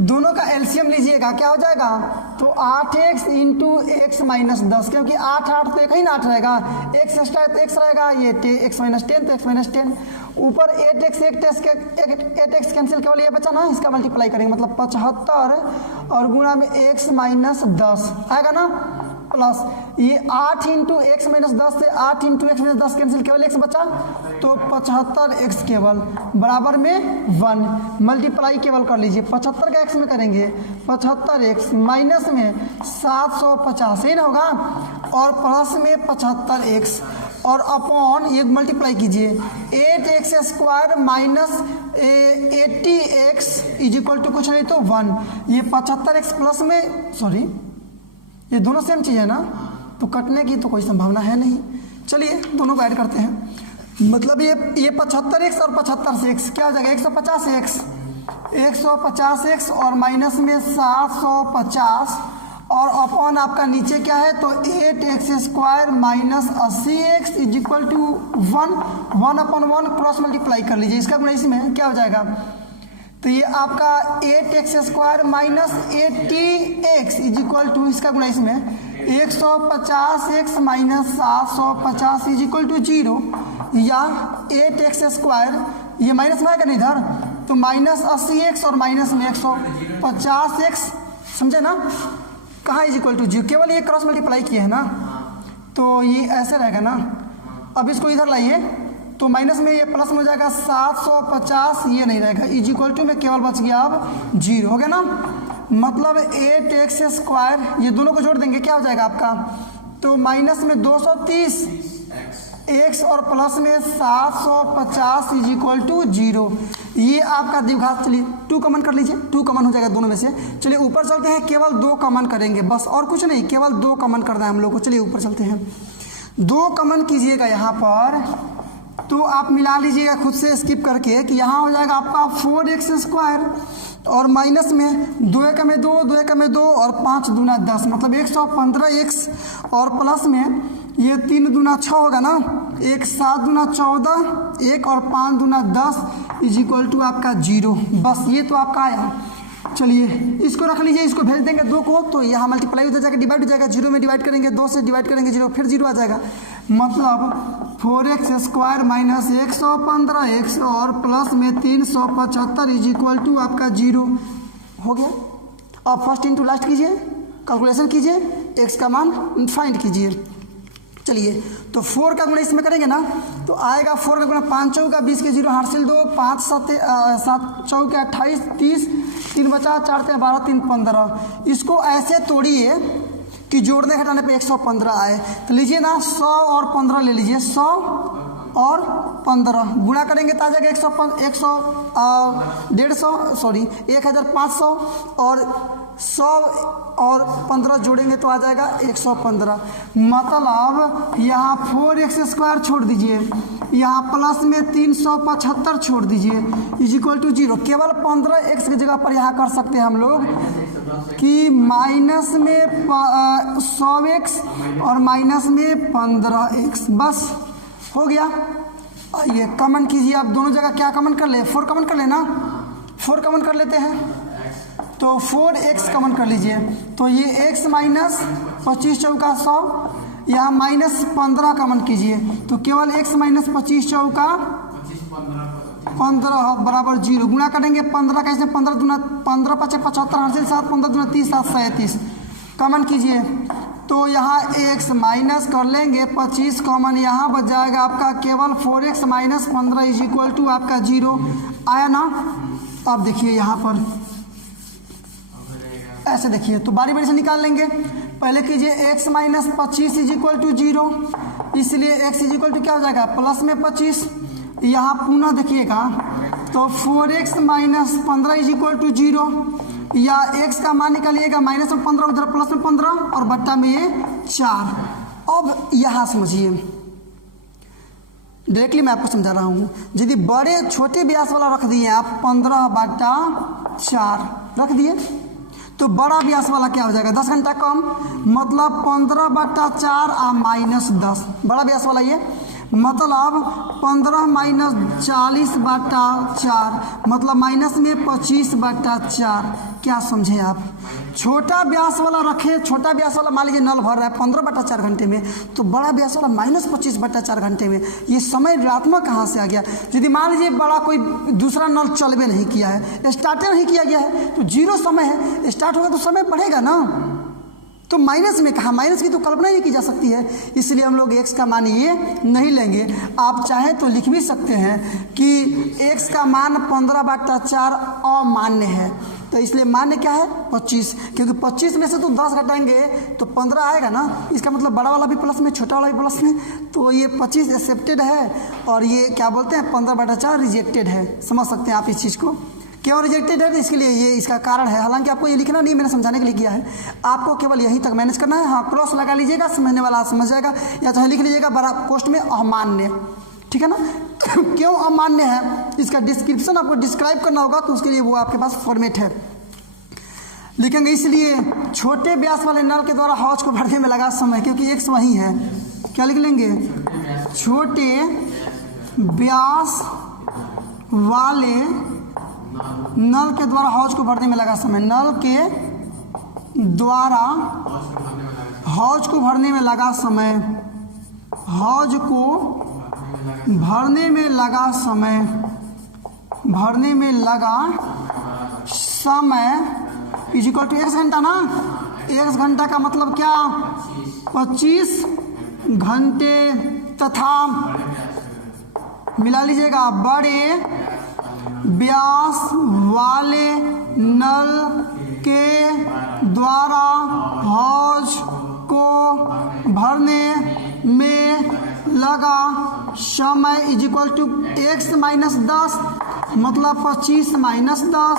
दोनों का एलसीएम लीजिएगा, क्या हो जाएगा, तो 8x × x - 10, क्योंकि 8 तो एक ही ना 8 रहेगा, x एक्स्ट्रा है तो x रहेगा, ये x - 10 तो x - 10, ऊपर 8x कैंसिल, केवल ये बचा ना, इसका मल्टीप्लाई करेंगे, मतलब 75 और गुणा में x - 10 आएगा ना, प्लस ये 8 × x - 10 से 8 × x - 10 कैंसिल, केवल x बचा, तो 75x केवल बराबर में 1, मल्टीप्लाई केवल कर लीजिए। 75 का x में करेंगे 75x, माइनस में 750 ही ना होगा, और प्लस में 75x, और अपॉन ये मल्टीप्लाई कीजिए 8x² - 80x is equal to कुछ नहीं तो 1। ये 75x प्लस में, सॉरी ये दोनों सेम चीज़ है ना, तो कटने की तो कोई संभावना है नहीं। चलिए दोनों को ऐड करते हैं, मतलब ये 75x और 75 से x क्या हो जाएगा, 150x और माइनस में 750, और अपॉन आपका नीचे क्या है, तो 8x² - 80x is equal to 1/1 cross multiply कर लीजिए, इसका गुणा इसमें क्या हो जाएगा, तो ये आपका 8x² - 80x is equal to, इसका गुणा इसमें 150x - 750 इज इक्वल टू 0, या 8x², ये माइनस में आएगा ना इधर, तो -80x और माइनस में 150x, समझे ना, कहाँ इज इक्वल टू 0, केवल ये क्रॉस मल्टीप्लाई किए है ना, तो ये ऐसे रहेगा ना। अब इसको इधर लाइए, तो माइनस में ये प्लस में हो जाएगा 750, ये नहीं रहेगा, इज इक्वल टू में केवल बच गया अब 0, हो गया ना, मतलब 8x², ये दोनों को जोड़ देंगे क्या हो जाएगा आपका, तो माइनस में 230 x और प्लस में 750 इज इक्वल टू 0। ये आपका द्विघात, चलिए 2 कॉमन कर लीजिए, 2 कॉमन हो जाएगा दोनों में से। चलिए ऊपर चलते हैं, केवल 2 कॉमन करेंगे बस, और कुछ नहीं, केवल 2 कॉमन करना है हम लोग को। चलिए ऊपर चलते हैं, 2 कॉमन कीजिएगा यहाँ पर, तो आप मिला लीजिएगा खुद से स्किप करके कि यहाँ हो जाएगा आपका 4x² और माइनस में 2 एकम में 2, 2 एकम में 2 और 5 दूना 10, मतलब 115x और प्लस में ये 3 दूना 6 होगा ना, 1 7 दूना 14, 1 और 5 दूना 10 इज इक्वल टू आपका 0। बस ये तो आपका आया। चलिए इसको रख लीजिए, इसको भेज देंगे 2 को, तो यहाँ मल्टीप्लाई हो जाएगा, डिवाइड हो जाएगा, 0 में डिवाइड करेंगे, 2 से डिवाइड करेंगे 0, फिर 0 आ जाएगा। मतलब 4x² माइनस 115x और प्लस में 375 इज इक्वल टू आपका 0 हो गया। अब फर्स्ट इंटू लास्ट कीजिए, कैलकुलेशन कीजिए, x का मान फाइंड कीजिए। चलिए तो 4 का गुणा इसमें करेंगे ना, तो आएगा 4 का गुणा 5 चौका 20 के 0 हासिल 2, 5 7 चौके 28, 30, 3 बचा, 4 3 12, 3 15। इसको ऐसे तोड़िए कि जोड़ने घटाने पे 115 आए। तो लीजिए ना 100 और 15 ले लीजिए, 100 और 15 गुणा करेंगे तो आ जाएगा 1500 और 100 और 15 जोड़ेंगे तो आ जाएगा 115। मतलब यहाँ 4x² छोड़ दीजिए, यहाँ प्लस में 375 छोड़ दीजिए इज इक्वल टू 0। केवल 15x की जगह पर यहाँ कर सकते हैं हम लोग कि माइनस में 100x और माइनस में 15x, बस हो गया। आइए कॉमन कीजिए, आप दोनों जगह क्या कॉमन कर ले, 4 कॉमन कर लेना, 4 कॉमन कर लेते हैं तो 4x कॉमन कर लीजिए, तो ये x माइनस 25 चौका 100, यहाँ माइनस 15 कॉमन कीजिए तो केवल x माइनस 25 चौका 15 बराबर 0। गुणा करेंगे 15 का, इसमें 15 दूना 15 5 75 हासिल 7 15 दूना 30 7 37 कॉमन कीजिए, तो यहाँ x माइनस कर लेंगे 25 कॉमन, यहाँ बच जाएगा आपका केवल 4x minus 15 is equal to आपका 0 आया ना। अब देखिए यहाँ पर ऐसे देखिए, तो बारी बारी से निकाल लेंगे। पहले कीजिए x minus 25 is equal to 0, इसलिए x इज इक्वल टू क्या हो जाएगा प्लस में 25। यहाँ पुनः देखिएगा तो 4x minus 15 is equal to 0, या x का मान निकालिएगा माइनस में 15 उधर प्लस में 15 और बट्टा में ये 4। अब यहाँ समझिए, डायरेक्टली मैं आपको समझा रहा हूँ, यदि बड़े छोटे व्यास वाला रख दिए आप 15/4 रख दिए तो बड़ा व्यास वाला क्या हो जाएगा 10 घंटा कम, मतलब 15/4 और माइनस 10 बड़ा व्यास वाला ये, मतलब 15 माइनस 40/4 मतलब माइनस में 25/4। क्या समझे आप, छोटा व्यास वाला रखें, छोटा व्यास वाला मान लीजिए नल भर रहा है 15/4 घंटे में, तो बड़ा व्यास वाला माइनस 25/4 घंटे में। ये समय ऋणात्मक कहाँ से आ गया। यदि मान लीजिए बड़ा कोई दूसरा नल चलबे नहीं किया है, स्टार्ट नहीं किया गया है, तो 0 समय है, स्टार्ट होगा तो समय बढ़ेगा ना, तो माइनस में कहा, माइनस की तो कल्पना ही की जा सकती है, इसलिए हम लोग x का मान ये नहीं लेंगे। आप चाहें तो लिख भी सकते हैं कि x का मान 15/4 अमान्य है, तो इसलिए मान्य क्या है 25, क्योंकि 25 में से तो 10 घटाएंगे तो 15 आएगा ना, इसका मतलब बड़ा वाला भी प्लस में छोटा वाला भी प्लस में, तो ये 25 एक्सेप्टेड है और ये क्या बोलते हैं 15/4 रिजेक्टेड है। समझ सकते हैं आप इस चीज़ को, क्यों रिजेक्टेड है, इसके लिए ये इसका कारण है। हालांकि आपको ये लिखना नहीं, मैंने समझाने के लिए किया है, आपको केवल यहीं तक मैनेज करना है। हाँ क्रॉस लगा लीजिएगा, समझने वाला समझ जाएगा, या चाहे लिख लीजिएगा बड़ा पोस्ट में अमान्य, ठीक है ना। क्यों अमान्य है इसका डिस्क्रिप्शन आपको डिस्क्राइब करना होगा, तो उसके लिए वो आपके पास फॉर्मेट है, लिखेंगे। इसलिए छोटे व्यास वाले नल के द्वारा हौज को भरने में लगा समय, क्योंकि x वही है, क्या लिख लेंगे छोटे व्यास वाले नल के द्वारा हौज को भरने में लगा समय, नल के द्वारा हौज को भरने में लगा समय, हौज को भरने में लगा समय, भरने में लगा समय इज इक्वल टू 1 घंटा ना। 1 घंटा का मतलब क्या 25 घंटे, तथा मिला लीजिएगा बड़े व्यास वाले नल के द्वारा हौज को भरने में जगह समय is equal to x minus 10 मतलब 25 माइनस 10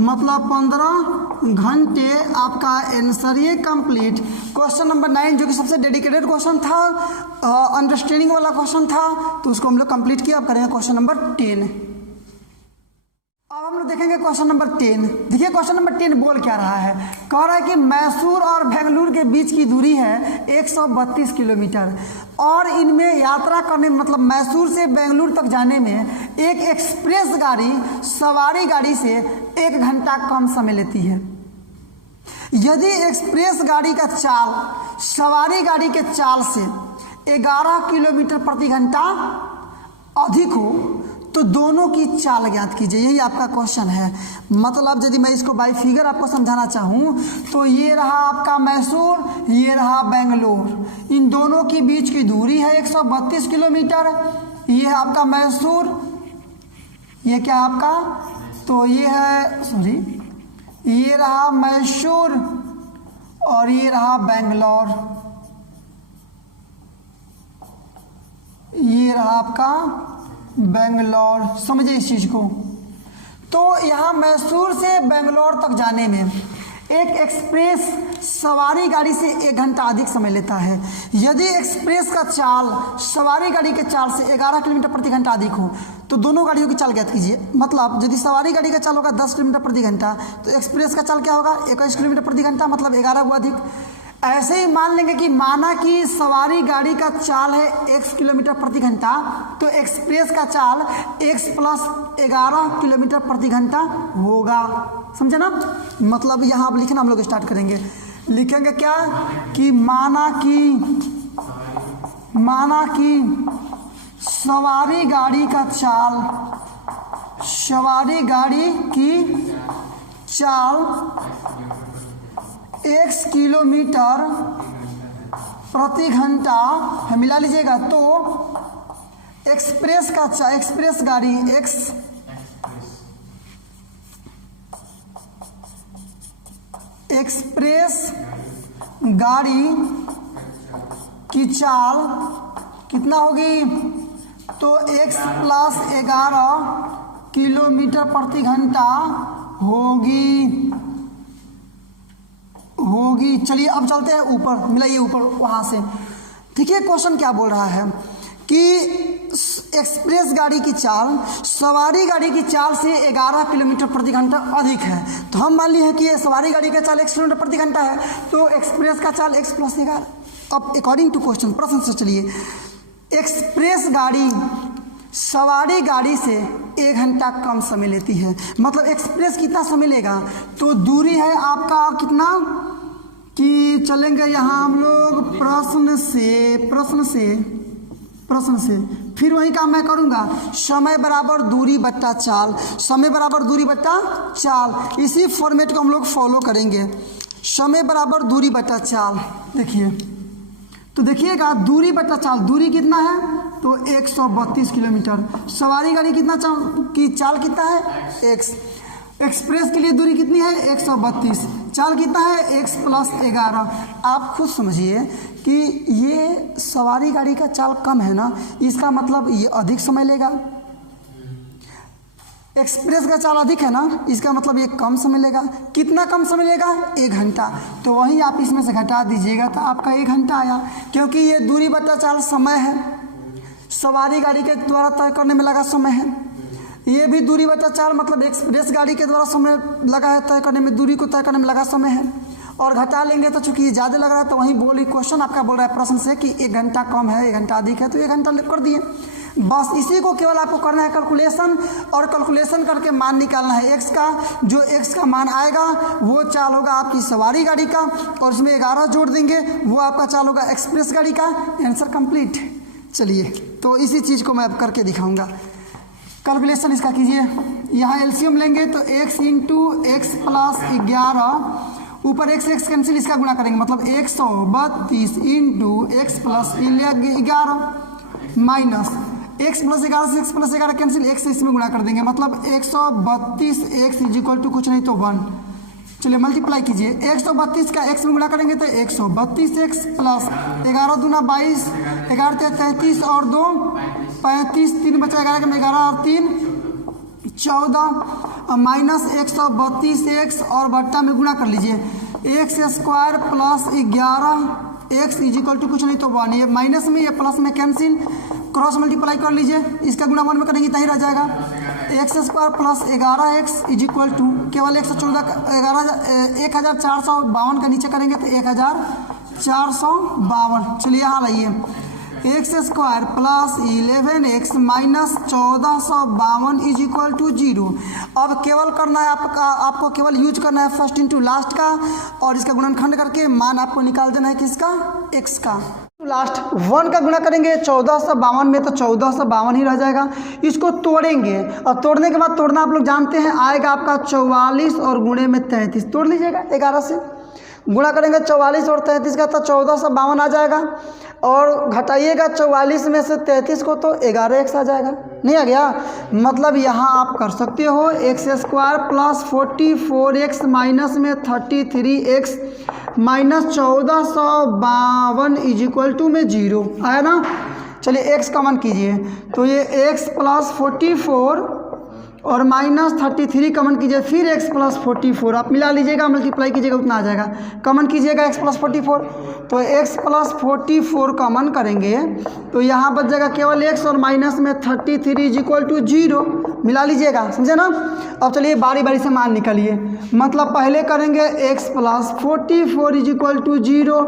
मतलब 15 घंटे। आपका आंसर ये कंप्लीट। क्वेश्चन नंबर 9 जो कि सबसे डेडिकेटेड क्वेश्चन था, अंडरस्टैंडिंग वाला क्वेश्चन था, तो उसको हम लोग कंप्लीट किया। अब करेंगे क्वेश्चन नंबर 10। अब हम लोग देखेंगे क्वेश्चन नंबर 10। देखिए क्वेश्चन नंबर 10 बोल क्या रहा है। कह रहा है कि मैसूर और बेंगलुरु के बीच की दूरी है 132 किलोमीटर और इनमें यात्रा करने मतलब मैसूर से बेंगलुरु तक जाने में एक एक्सप्रेस गाड़ी सवारी गाड़ी से 1 घंटा कम समय लेती है। यदि एक्सप्रेस गाड़ी का चाल सवारी गाड़ी के चाल से 11 किलोमीटर प्रति घंटा अधिक हो तो दोनों की चाल ज्ञात कीजिए। यही आपका क्वेश्चन है। मतलब यदि मैं इसको बाई फिगर आपको समझाना चाहूँ तो ये रहा आपका मैसूर, ये रहा बेंगलुरु, इन दोनों की बीच की दूरी है 132 किलोमीटर। ये है आपका मैसूर, ये क्या आपका, तो ये है सॉरी ये रहा मैसूर और ये रहा बेंगलोर, ये रहा आपका बेंगलोर। समझे इस चीज को। तो यहाँ मैसूर से बेंगलोर तक जाने में एक एक्सप्रेस सवारी गाड़ी से 1 घंटा अधिक समय लेता है। यदि एक्सप्रेस का चाल सवारी गाड़ी के चाल से 11 किलोमीटर प्रति घंटा अधिक हो तो दोनों गाड़ियों की चाल ज्ञात कीजिए। मतलब यदि सवारी गाड़ी का चाल होगा 10 किलोमीटर प्रति घंटा तो एक्सप्रेस का चाल क्या होगा 21 किलोमीटर प्रति घंटा, मतलब 11 गुना अधिक। ऐसे ही मान लेंगे कि माना कि सवारी गाड़ी का चाल है x किलोमीटर प्रति घंटा तो एक्सप्रेस का चाल x प्लस 11 किलोमीटर प्रति घंटा होगा। समझे ना। मतलब यहाँ अब लिखना हम लोग स्टार्ट करेंगे। लिखेंगे क्या कि माना कि सवारी गाड़ी की चाल x किलोमीटर प्रति घंटा मिला लीजिएगा तो एक्सप्रेस गाड़ी की चाल कितना होगी तो x प्लस 11 किलोमीटर प्रति घंटा होगी। चलिए अब चलते हैं ऊपर, मिलाइए ऊपर वहां से। देखिए क्वेश्चन क्या बोल रहा है कि एक्सप्रेस गाड़ी की चाल सवारी गाड़ी की चाल से 11 किलोमीटर प्रति घंटा अधिक है। तो हम मान लिए हैं कि ये सवारी गाड़ी का चाल 1 किलोमीटर प्रति घंटा है तो एक्सप्रेस का चाल x प्लस 11। अब अकॉर्डिंग टू क्वेश्चन प्रश्न से चलिए, एक्सप्रेस गाड़ी सवारी गाड़ी से 1 घंटा कम समय लेती है। मतलब एक्सप्रेस कितना समय लेगा तो दूरी है आपका कितना कि चलेंगे यहाँ हम लोग प्रश्न से फिर वही काम मैं करूँगा। समय बराबर दूरी बट्टा चाल, समय बराबर दूरी बट्टा चाल, इसी फॉर्मेट को हम लोग फॉलो करेंगे। समय बराबर दूरी बट्टा चाल। देखिए तो देखिएगा दूरी बट्टा चाल, दूरी कितना है तो 132 किलोमीटर। सवारी गाड़ी कितना चाल कितना है x। एक्सप्रेस के लिए दूरी कितनी है 132, चाल कितना है x प्लस 11। आप खुद समझिए कि ये सवारी गाड़ी का चाल कम है ना, इसका मतलब ये अधिक समय लेगा। एक्सप्रेस का चाल अधिक है ना, इसका मतलब ये कम समय लेगा। कितना कम समय लेगा 1 घंटा। तो वही आप इसमें से घटा दीजिएगा तो आपका 1 घंटा आया, क्योंकि ये दूरी बट्टा चाल समय है, सवारी गाड़ी के द्वारा तय करने में लगा समय है। ये भी दूरी बट्टा चाल मतलब एक्सप्रेस गाड़ी के द्वारा समय लगा है तय करने में, दूरी को तय करने में लगा समय है। और घटा लेंगे तो चूंकि ये ज़्यादा लग रहा है तो वहीं बोली क्वेश्चन आपका बोल रहा है प्रश्न से कि 1 घंटा कम है 1 घंटा अधिक है तो 1 घंटा कर दिए। बस इसी को केवल आपको करना है कैलकुलेशन, और कैलकुलेशन करके मान निकालना है x का। जो x का मान आएगा वो चाल होगा आपकी सवारी गाड़ी का और उसमें 11 जोड़ देंगे, वो आपका चाल होगा एक्सप्रेस गाड़ी का। Answer complete. चलिए तो इसी चीज़ को मैं अब करके दिखाऊंगा। कैलकुलेशन इसका कीजिए। यहाँ एलसीएम लेंगे तो x इंटू एक्स प्लस 11 ऊपर x कैंसिल, इसका गुणा करेंगे मतलब 132 into x plus 11 minus x plus 11 से x प्लस 11 कैंसिल, x से इसमें गुणा कर देंगे मतलब 132 x इज इक्वल टू कुछ नहीं तो 1। चलिए मल्टीप्लाई कीजिए, 132 का x में गुणा करेंगे तो 132x प्लस 11 दूना 22, 11 33 और 2 35, 3 बचा 11 में 11 और 3 14 माइनस 132x और बट्टा में गुणा कर लीजिए, x square plus 11 x is equal to कुछ नहीं तो 1, ये माइनस में ये प्लस में कैंसिल, क्रॉस मल्टीप्लाई कर लीजिए, इसका गुणा 1 में करेंगे तो ही रह जाएगा, x square plus 11x is equal to केवल 1452 का नीचे करेंगे तो 1452। चलिए यहाँ लाइए, x square plus 11x minus 1452 is equal to 0। अब केवल करना है आपको केवल यूज करना है फर्स्ट इंटू लास्ट का, और इसका गुणनखंड करके मान आपको निकाल देना है किसका, x का। लास्ट 1 का गुणा करेंगे 1452 में तो 1452 ही रह जाएगा। इसको तोड़ेंगे और तोड़ने के बाद तोड़ना आप लोग जानते हैं, आएगा आपका 44 और गुणे में 33, तोड़ लीजिएगा 11 से, गुणा करेंगे 44 और 33 का तो 1452 आ जाएगा, और घटाइएगा 44 में से 33 को तो 11x आ जाएगा, नहीं आ गया। मतलब यहाँ आप कर सकते हो x square plus 44x minus में 33x minus 1452 is equal to में 0 आया ना। चलिए x का मान कीजिए, तो ये x प्लस 44 और माइनस 33 कमन कीजिए, फिर x प्लस 44 आप मिला लीजिएगा, मल्टीप्लाई कीजिएगा उतना आ जाएगा, कमन कीजिएगा x प्लस 44, तो x प्लस 44 कमन करेंगे तो यहाँ बच जाएगा केवल x और माइनस में 33 इज इक्वल टू 0, मिला लीजिएगा, समझे ना। अब चलिए बारी बारी से मान निकालिए, मतलब पहले करेंगे x plus 44 is equal to 0,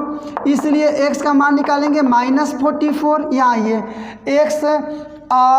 इसलिए x का मान निकालेंगे माइनस 44, यहाँ आइए x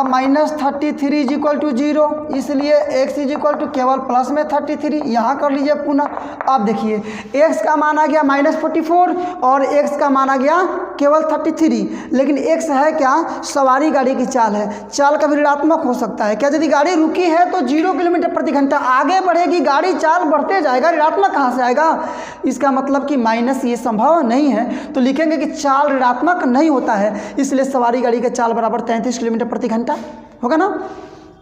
minus 33 is equal to 0, इसलिए x इज इक्वल टू केवल प्लस में 33, यहाँ कर लीजिए पुनः। अब देखिए x का मान आ गया माइनस 44 और x का मान आ गया केवल 33, लेकिन x है क्या, सवारी गाड़ी की चाल है, चाल का भी ऋणात्मक हो सकता है क्या, यदि गाड़ी रुकी है तो 0 किलोमीटर प्रति घंटा आगे बढ़ेगी गाड़ी, चाल बढ़ते जाएगा, ऋणात्मक कहाँ से आएगा, इसका मतलब कि माइनस ये संभव नहीं है, तो लिखेंगे कि चाल ऋणात्मक नहीं होता है, इसलिए सवारी गाड़ी का चाल बराबर 33 किलोमीटर प्रति घंटा होगा ना।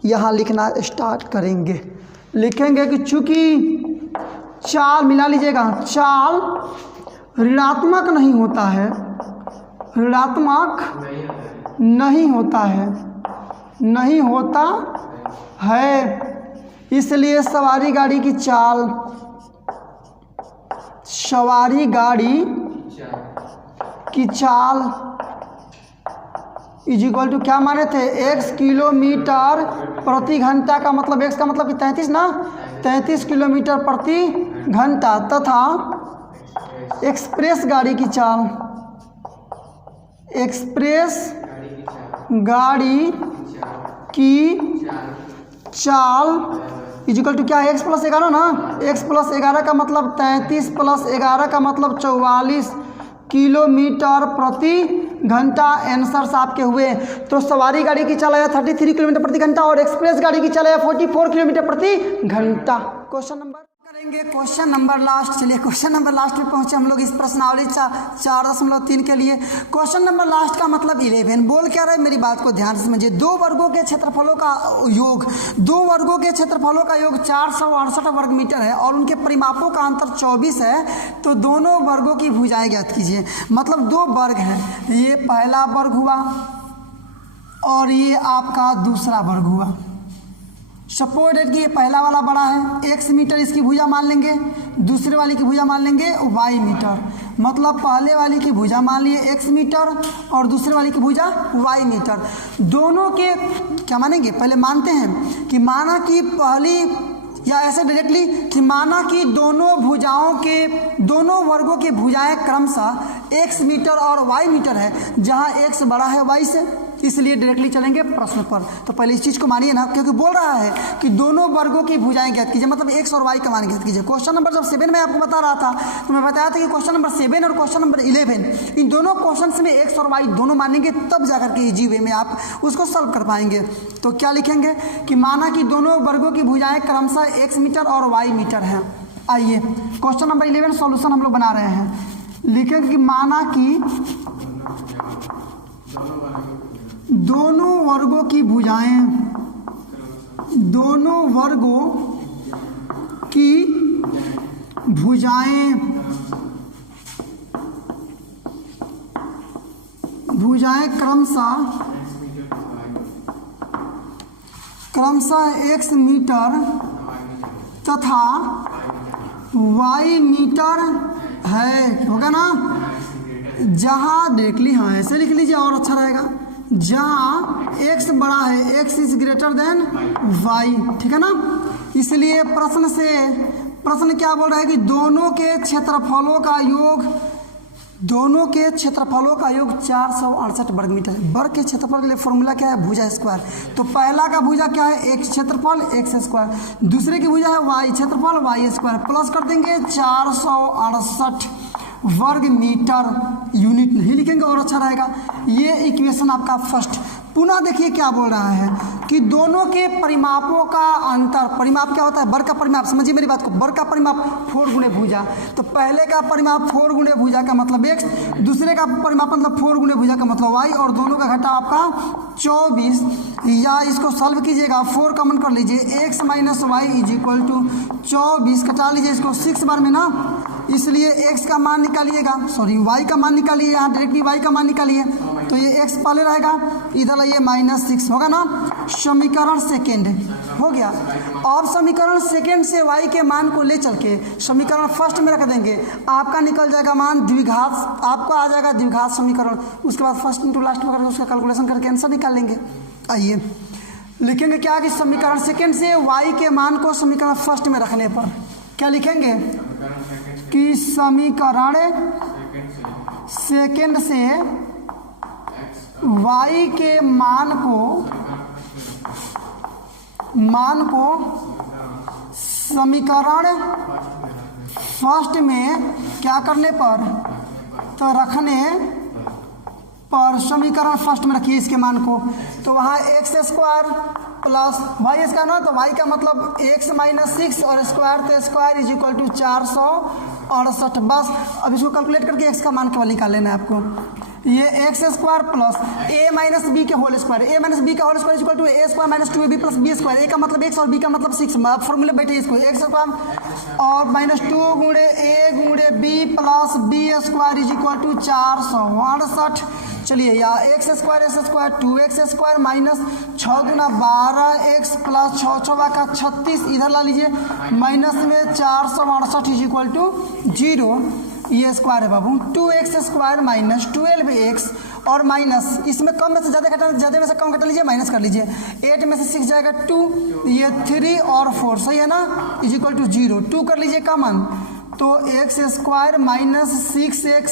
यहाँ लिखना स्टार्ट करेंगे, लिखेंगे कि चूंकि चाल, मिला लीजिएगा, चाल ऋणात्मक नहीं होता है, ऋणात्मक नहीं होता है, नहीं होता है, इसलिए सवारी गाड़ी की चाल, सवारी गाड़ी की चाल इज इक्वल टू क्या माने थे, x किलोमीटर प्रति घंटा का मतलब x का मतलब कि 33 ना, 33 किलोमीटर प्रति घंटा, तथा एक्सप्रेस गाड़ी की चाल, एक्सप्रेस गाड़ी की चाल इज इक्वल टू क्या है, x प्लस 11 ना, x प्लस 11 का मतलब 33 प्लस 11 का मतलब 44 किलोमीटर प्रति घंटा, आंसर आपके हुए। तो सवारी गाड़ी की चाल आया 33 किलोमीटर प्रति घंटा और एक्सप्रेस गाड़ी की चाल आया 44 किलोमीटर प्रति घंटा। क्वेश्चन नंबर करेंगे, क्वेश्चन नंबर लास्ट। चलिए क्वेश्चन नंबर लास्ट में पहुंचे हम लोग इस प्रश्नावली 4.3 के लिए। क्वेश्चन नंबर लास्ट का मतलब 11 बोल क्या रहे, मेरी बात को ध्यान से समझिए। दो वर्गों के क्षेत्रफलों का योग, दो वर्गों के क्षेत्रफलों का योग 468 वर्ग मीटर है और उनके परिमापों का अंतर 24 है, तो दोनों वर्गों की भुजाएं ज्ञात कीजिए। मतलब दो वर्ग है, ये पहला वर्ग हुआ और ये आपका दूसरा वर्ग हुआ। सपोज दैट कि ये पहला वाला बड़ा है, x मीटर इसकी भुजा मान लेंगे, दूसरे वाली की भुजा मान लेंगे y मीटर। मतलब पहले वाली की भुजा मान लिए x मीटर और दूसरे वाली की भुजा y मीटर। दोनों के क्या मानेंगे, पहले मानते हैं कि माना कि पहली, या ऐसे डायरेक्टली कि माना कि दोनों भुजाओं के, दोनों वर्गों की भुजाएं क्रमशः x मीटर और y मीटर है, जहां x बड़ा है y से, इसलिए डायरेक्टली चलेंगे प्रश्न पर। तो पहले इस चीज़ को मानिए ना, क्योंकि बोल रहा है कि दोनों वर्गों की भुजाएं ज्ञात कीजिए, मतलब x और y का मान ज्ञात कीजिए। क्वेश्चन नंबर जब 7 में आपको बता रहा था तो मैं बताया था कि क्वेश्चन नंबर 7 और क्वेश्चन नंबर 11 इन दोनों क्वेश्चन में x और y दोनों मानेंगे, तब जाकर के इजी वे में आप उसको सॉल्व कर पाएंगे। तो क्या लिखेंगे कि माना कि दोनों वर्गों की भुजाएं क्रमशः x मीटर और y मीटर हैं। आइए क्वेश्चन नंबर 11 सॉल्यूशन हम लोग बना रहे हैं। लिखेंगे कि माना कि दोनों वर्गों की भुजाएं, दोनों वर्गों की भुजाएं क्रमशः x मीटर तथा y मीटर है, होगा ना। जहाँ देख ली, हाँ ऐसे लिख लीजिए और अच्छा रहेगा। जहाँ x बड़ा है, x is greater than y, ठीक है ना। इसलिए प्रश्न क्या बोल रहा है कि दोनों के क्षेत्रफलों का योग 468 वर्ग मीटर है। वर्ग के क्षेत्रफल के लिए फॉर्मूला क्या है, भुजा स्क्वायर। तो पहला का भुजा क्या है, x क्षेत्रफल x स्क्वायर, दूसरे की भुजा है y क्षेत्रफल y स्क्वायर, प्लस कर देंगे 468 वर्ग मीटर, यूनिट नहीं लिखेंगे और अच्छा रहेगा। ये इक्वेशन आपका फर्स्ट। पुनः देखिए क्या बोल रहा है कि दोनों के परिमापों का अंतर, परिमाप क्या होता है, वर्ग का परिमाप, समझिए मेरी बात को, वर्ग का परिमाप 4 गुणे भुजा। तो पहले का परिमाप 4 गुणे भुजा का मतलब x, दूसरे का परिमाप मतलब 4 गुणे भुजा का मतलब y, और दोनों का घटा आपका 24। या इसको सॉल्व कीजिएगा, 4 कॉमन कर लीजिए, x minus y is equal to 24, कटा लीजिए इसको 6 बार में ना, इसलिए x का मान निकालिएगा, सॉरी y का मान निकालिए, यहाँ डायरेक्टली y का मान निकालिए। तो ये x पहले रहेगा, इधर ये -6 होगा ना। समीकरण सेकेंड हो गया। अब समीकरण सेकेंड से y के मान को ले चल के समीकरण फर्स्ट में रख देंगे, आपका निकल जाएगा मान द्विघात, आपका आ जाएगा द्विघात समीकरण। उसके बाद फर्स्ट इंटू लास्ट में करके उसका कैलकुलेशन करके आंसर निकाल लेंगे। आइए लिखेंगे क्या कि समीकरण सेकेंड से y के मान को समीकरण फर्स्ट में रखने पर क्या लिखेंगे कि समीकरण सेकेंड से y के मान को समीकरण फर्स्ट में क्या करने पर, तो रखने पर, समीकरण फर्स्ट में रखिए इसके मान को। तो वहाँ x square plus y square ना, तो y का मतलब x माइनस 6 और स्क्वायर, तो स्क्वायर इज इक्वल टू 468। बस अब इसको कैलकुलेट करके x का मान केवल निकाल लेना है आपको। ये x square plus a minus b के whole square, a minus b का whole square equal to a square minus 2ab plus b square. A का मतलब x और बी का मतलब 6, फॉर्मूले बैठे इसको एक्स स्क्वायर और माइनस 2 गुणे ए गुणे b plus b square is equal to 468। चलिए यहाँ x square 2x square minus 6 गुना 12x प्लस 6 चौवा का 36, इधर ला लीजिए माइनस में 468 इज इक्वल टू 0। ये स्क्वायर है बाबू, 2x स्क्वायर माइनस 12x और माइनस इसमें कम में से ज़्यादा में से कम घटा लीजिए, माइनस कर लीजिए, 8 में से 6 जाएगा 2, ये 3 और 4 सही है ना, इज इक्वल टू 0। 2 कर लीजिए कॉमन, तो x स्क्वायर माइनस 6x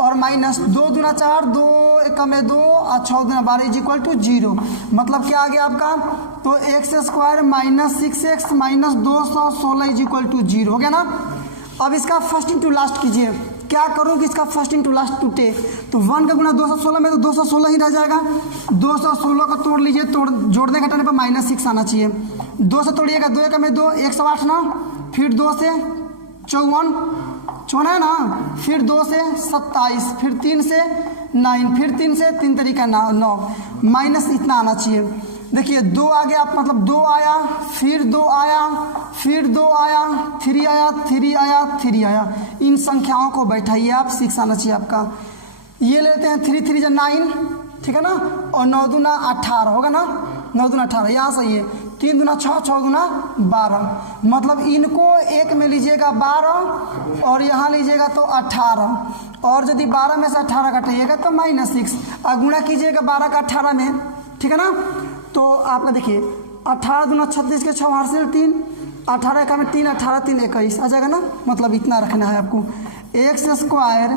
और माइनस 2 दूना 4, 2 एक में 2 और 6 दूना 12 इज इक्वल टू 0। मतलब क्या आ गया आपका, तो x square minus 6x minus 216 is equal to 0 हो गया ना। अब इसका फर्स्ट इंटू लास्ट कीजिए, क्या करूँ कि इसका फर्स्ट इंटू लास्ट टूटे, तो 1 का गुना 216 में तो 216 ही रह जाएगा। 216 का तोड़ लीजिए, जोड़ने घटाने पर माइनस 6 आना चाहिए। 2 से तोड़िएगा, 2 एक में 2, 108 ना, फिर 2 से 54 है ना, फिर 2 से 27, फिर 3 से 9, फिर 3 से 3 तरीका 9, माइनस इतना आना चाहिए। देखिए 2 आ गया, मतलब 2 आया, फिर 2 आया, फिर 2 आया, 3 आया, 3 आया, 3 आया। इन संख्याओं को बैठाइए आप, 6 आना चाहिए आपका। ये लेते हैं 3 3 9, ठीक है ना, और 9 दूना 18 होगा ना, 9 दूना 18 यहाँ सही है। 3 दूना 6, 6 दूना 12, मतलब इनको एक में लीजिएगा 12 और यहाँ लीजिएगा तो 18, और यदि 12 में से 18 घटाइएगा तो -6, और गुणा कीजिएगा 12 का 18 में, ठीक है ना। तो आपका देखिए 18 दूना 36 के 6 हासिल 3, 18 का में 3, 18 3 21 आ जाएगा ना। मतलब इतना रखना है आपको, एक्स स्क्वायर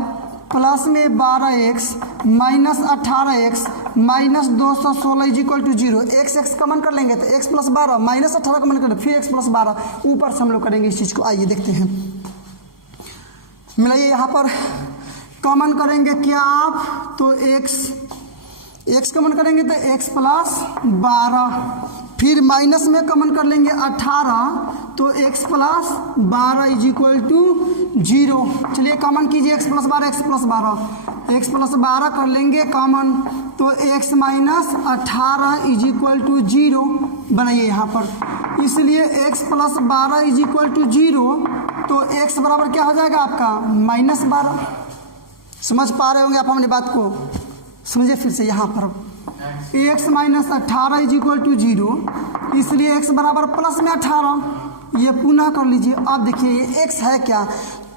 प्लस में 12x minus 18x minus 216 is equal to 0। x common कर लेंगे तो x प्लस 12 माइनस 18 कॉमन कर, फिर x प्लस 12 ऊपर से हम लोग करेंगे इस चीज़ को। आइए देखते हैं, मिलाइए यहाँ पर कॉमन करेंगे क्या आप, तो x कॉमन करेंगे तो x प्लस 12, फिर माइनस में कॉमन कर लेंगे 18 तो x plus 12 is equal to 0। चलिए कॉमन कीजिए, x प्लस 12 x प्लस 12 कर लेंगे कॉमन, तो x minus 18 is equal to 0 बनाइए यहाँ पर। इसलिए x plus 12 is equal to 0 तो x बराबर क्या हो जाएगा आपका -12। समझ पा रहे होंगे आप हमारी बात को, समझिए फिर से यहाँ पर x - 18 = 0, इसलिए x बराबर प्लस में 18। ये पुनः कर लीजिए। अब देखिए ये x है क्या,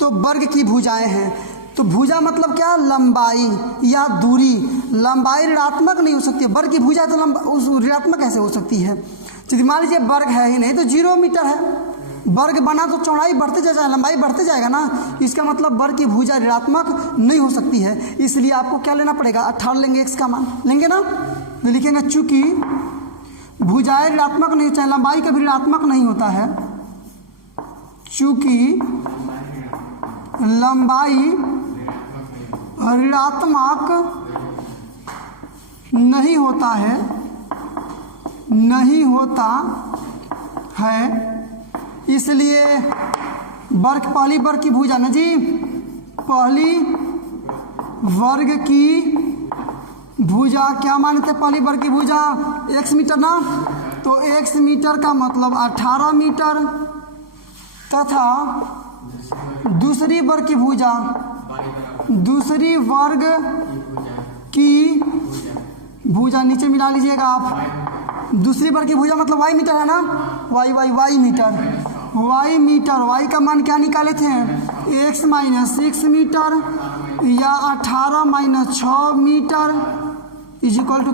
तो वर्ग की भुजाएं हैं। तो भुजा मतलब क्या, लंबाई या दूरी। लंबाई ऋणात्मक नहीं हो सकती है, वर्ग की भुजा तो उस ऋणात्मक कैसे हो सकती है। यदि मान लीजिए वर्ग है ही नहीं तो 0 मीटर है, वर्ग बना तो चौड़ाई बढ़ते जाएगा, लंबाई बढ़ते जाएगा ना, इसका मतलब वर्ग की भुजा ऋणात्मक नहीं हो सकती है। इसलिए आपको क्या लेना पड़ेगा, 18 लेंगे, x का मान लेंगे ना, तो लिखेंगे चूंकि भुजाएं ऋणात्मक नहीं, चाहे लंबाई कभी ऋणात्मक नहीं होता है, चूंकि लंबाई ऋणात्मक नहीं होता है, इसलिए वर्ग, पहली वर्ग की भुजा ना जी, पहली वर्ग की भुजा क्या मानते, पहली वर्ग की भुजा x मीटर ना, तो x मीटर का मतलब 18 मीटर, तथा दूसरी वर्ग की भुजा, दूसरी वर्ग की भुजा नीचे मिला लीजिएगा आप, दूसरी वर्ग की भुजा मतलब y मीटर है ना, y मीटर, y का मान क्या निकाले थे, x - 6 मीटर या 18 - 6 मीटर =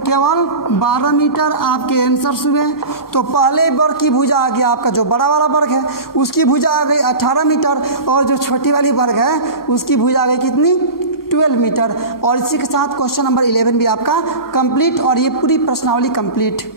केवल 12 मीटर। आपके आंसर हुए। तो पहले वर्ग की भुजा आ गया आपका, जो बड़ा वाला वर्ग है उसकी भुजा आ गई 18 मीटर, और जो छोटी वाली वर्ग है उसकी भुजा आ गई कितनी, 12 मीटर। और इसी के साथ क्वेश्चन नंबर 11 भी आपका कंप्लीट, और ये पूरी प्रश्नावली कंप्लीट।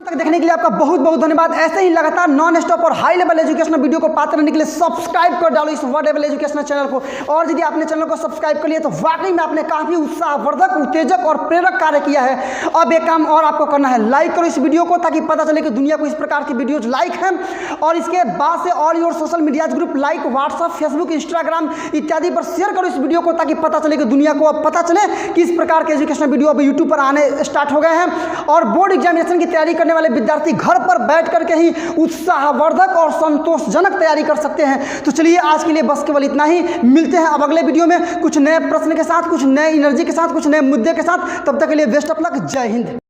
तक देखने के लिए आपका बहुत बहुत धन्यवाद। ऐसे ही लगातार नॉन स्टॉप और हाई लेवल एजुकेशनल वीडियो को पाते रहने के लिए सब्सक्राइब कर डालो इस वर्ड लेवल एजुकेशनल चैनल को। और यदि आपने चैनल को सब्सक्राइब कर लिया तो वाकई में आपने काफी उत्साहवर्धक, उत्तेजक और प्रेरक कार्य किया है। अब एक काम और आपको करना है, लाइक करो इस वीडियो को, ताकि पता चले कि दुनिया को इस प्रकार की वीडियोज लाइक हैं। और इसके बाद से all your social media group like WhatsApp, Facebook, Instagram इत्यादि पर शेयर करो इस वीडियो को, ताकि पता चले कि दुनिया को अब पता चले कि इस प्रकार के एजुकेशनल वीडियो अब यूट्यूब पर आने स्टार्ट हो गए हैं। और बोर्ड एग्जामिनेशन की तैयारी करने वाले विद्यार्थी घर पर बैठ करके ही उत्साहवर्धक और संतोषजनक तैयारी कर सकते हैं। तो चलिए आज के लिए बस केवल इतना ही, मिलते हैं अब अगले वीडियो में कुछ नए प्रश्न के साथ, कुछ नए एनर्जी के साथ, कुछ नए मुद्दे के साथ। तब तक के लिए बेस्ट ऑफ लक, जय हिंद।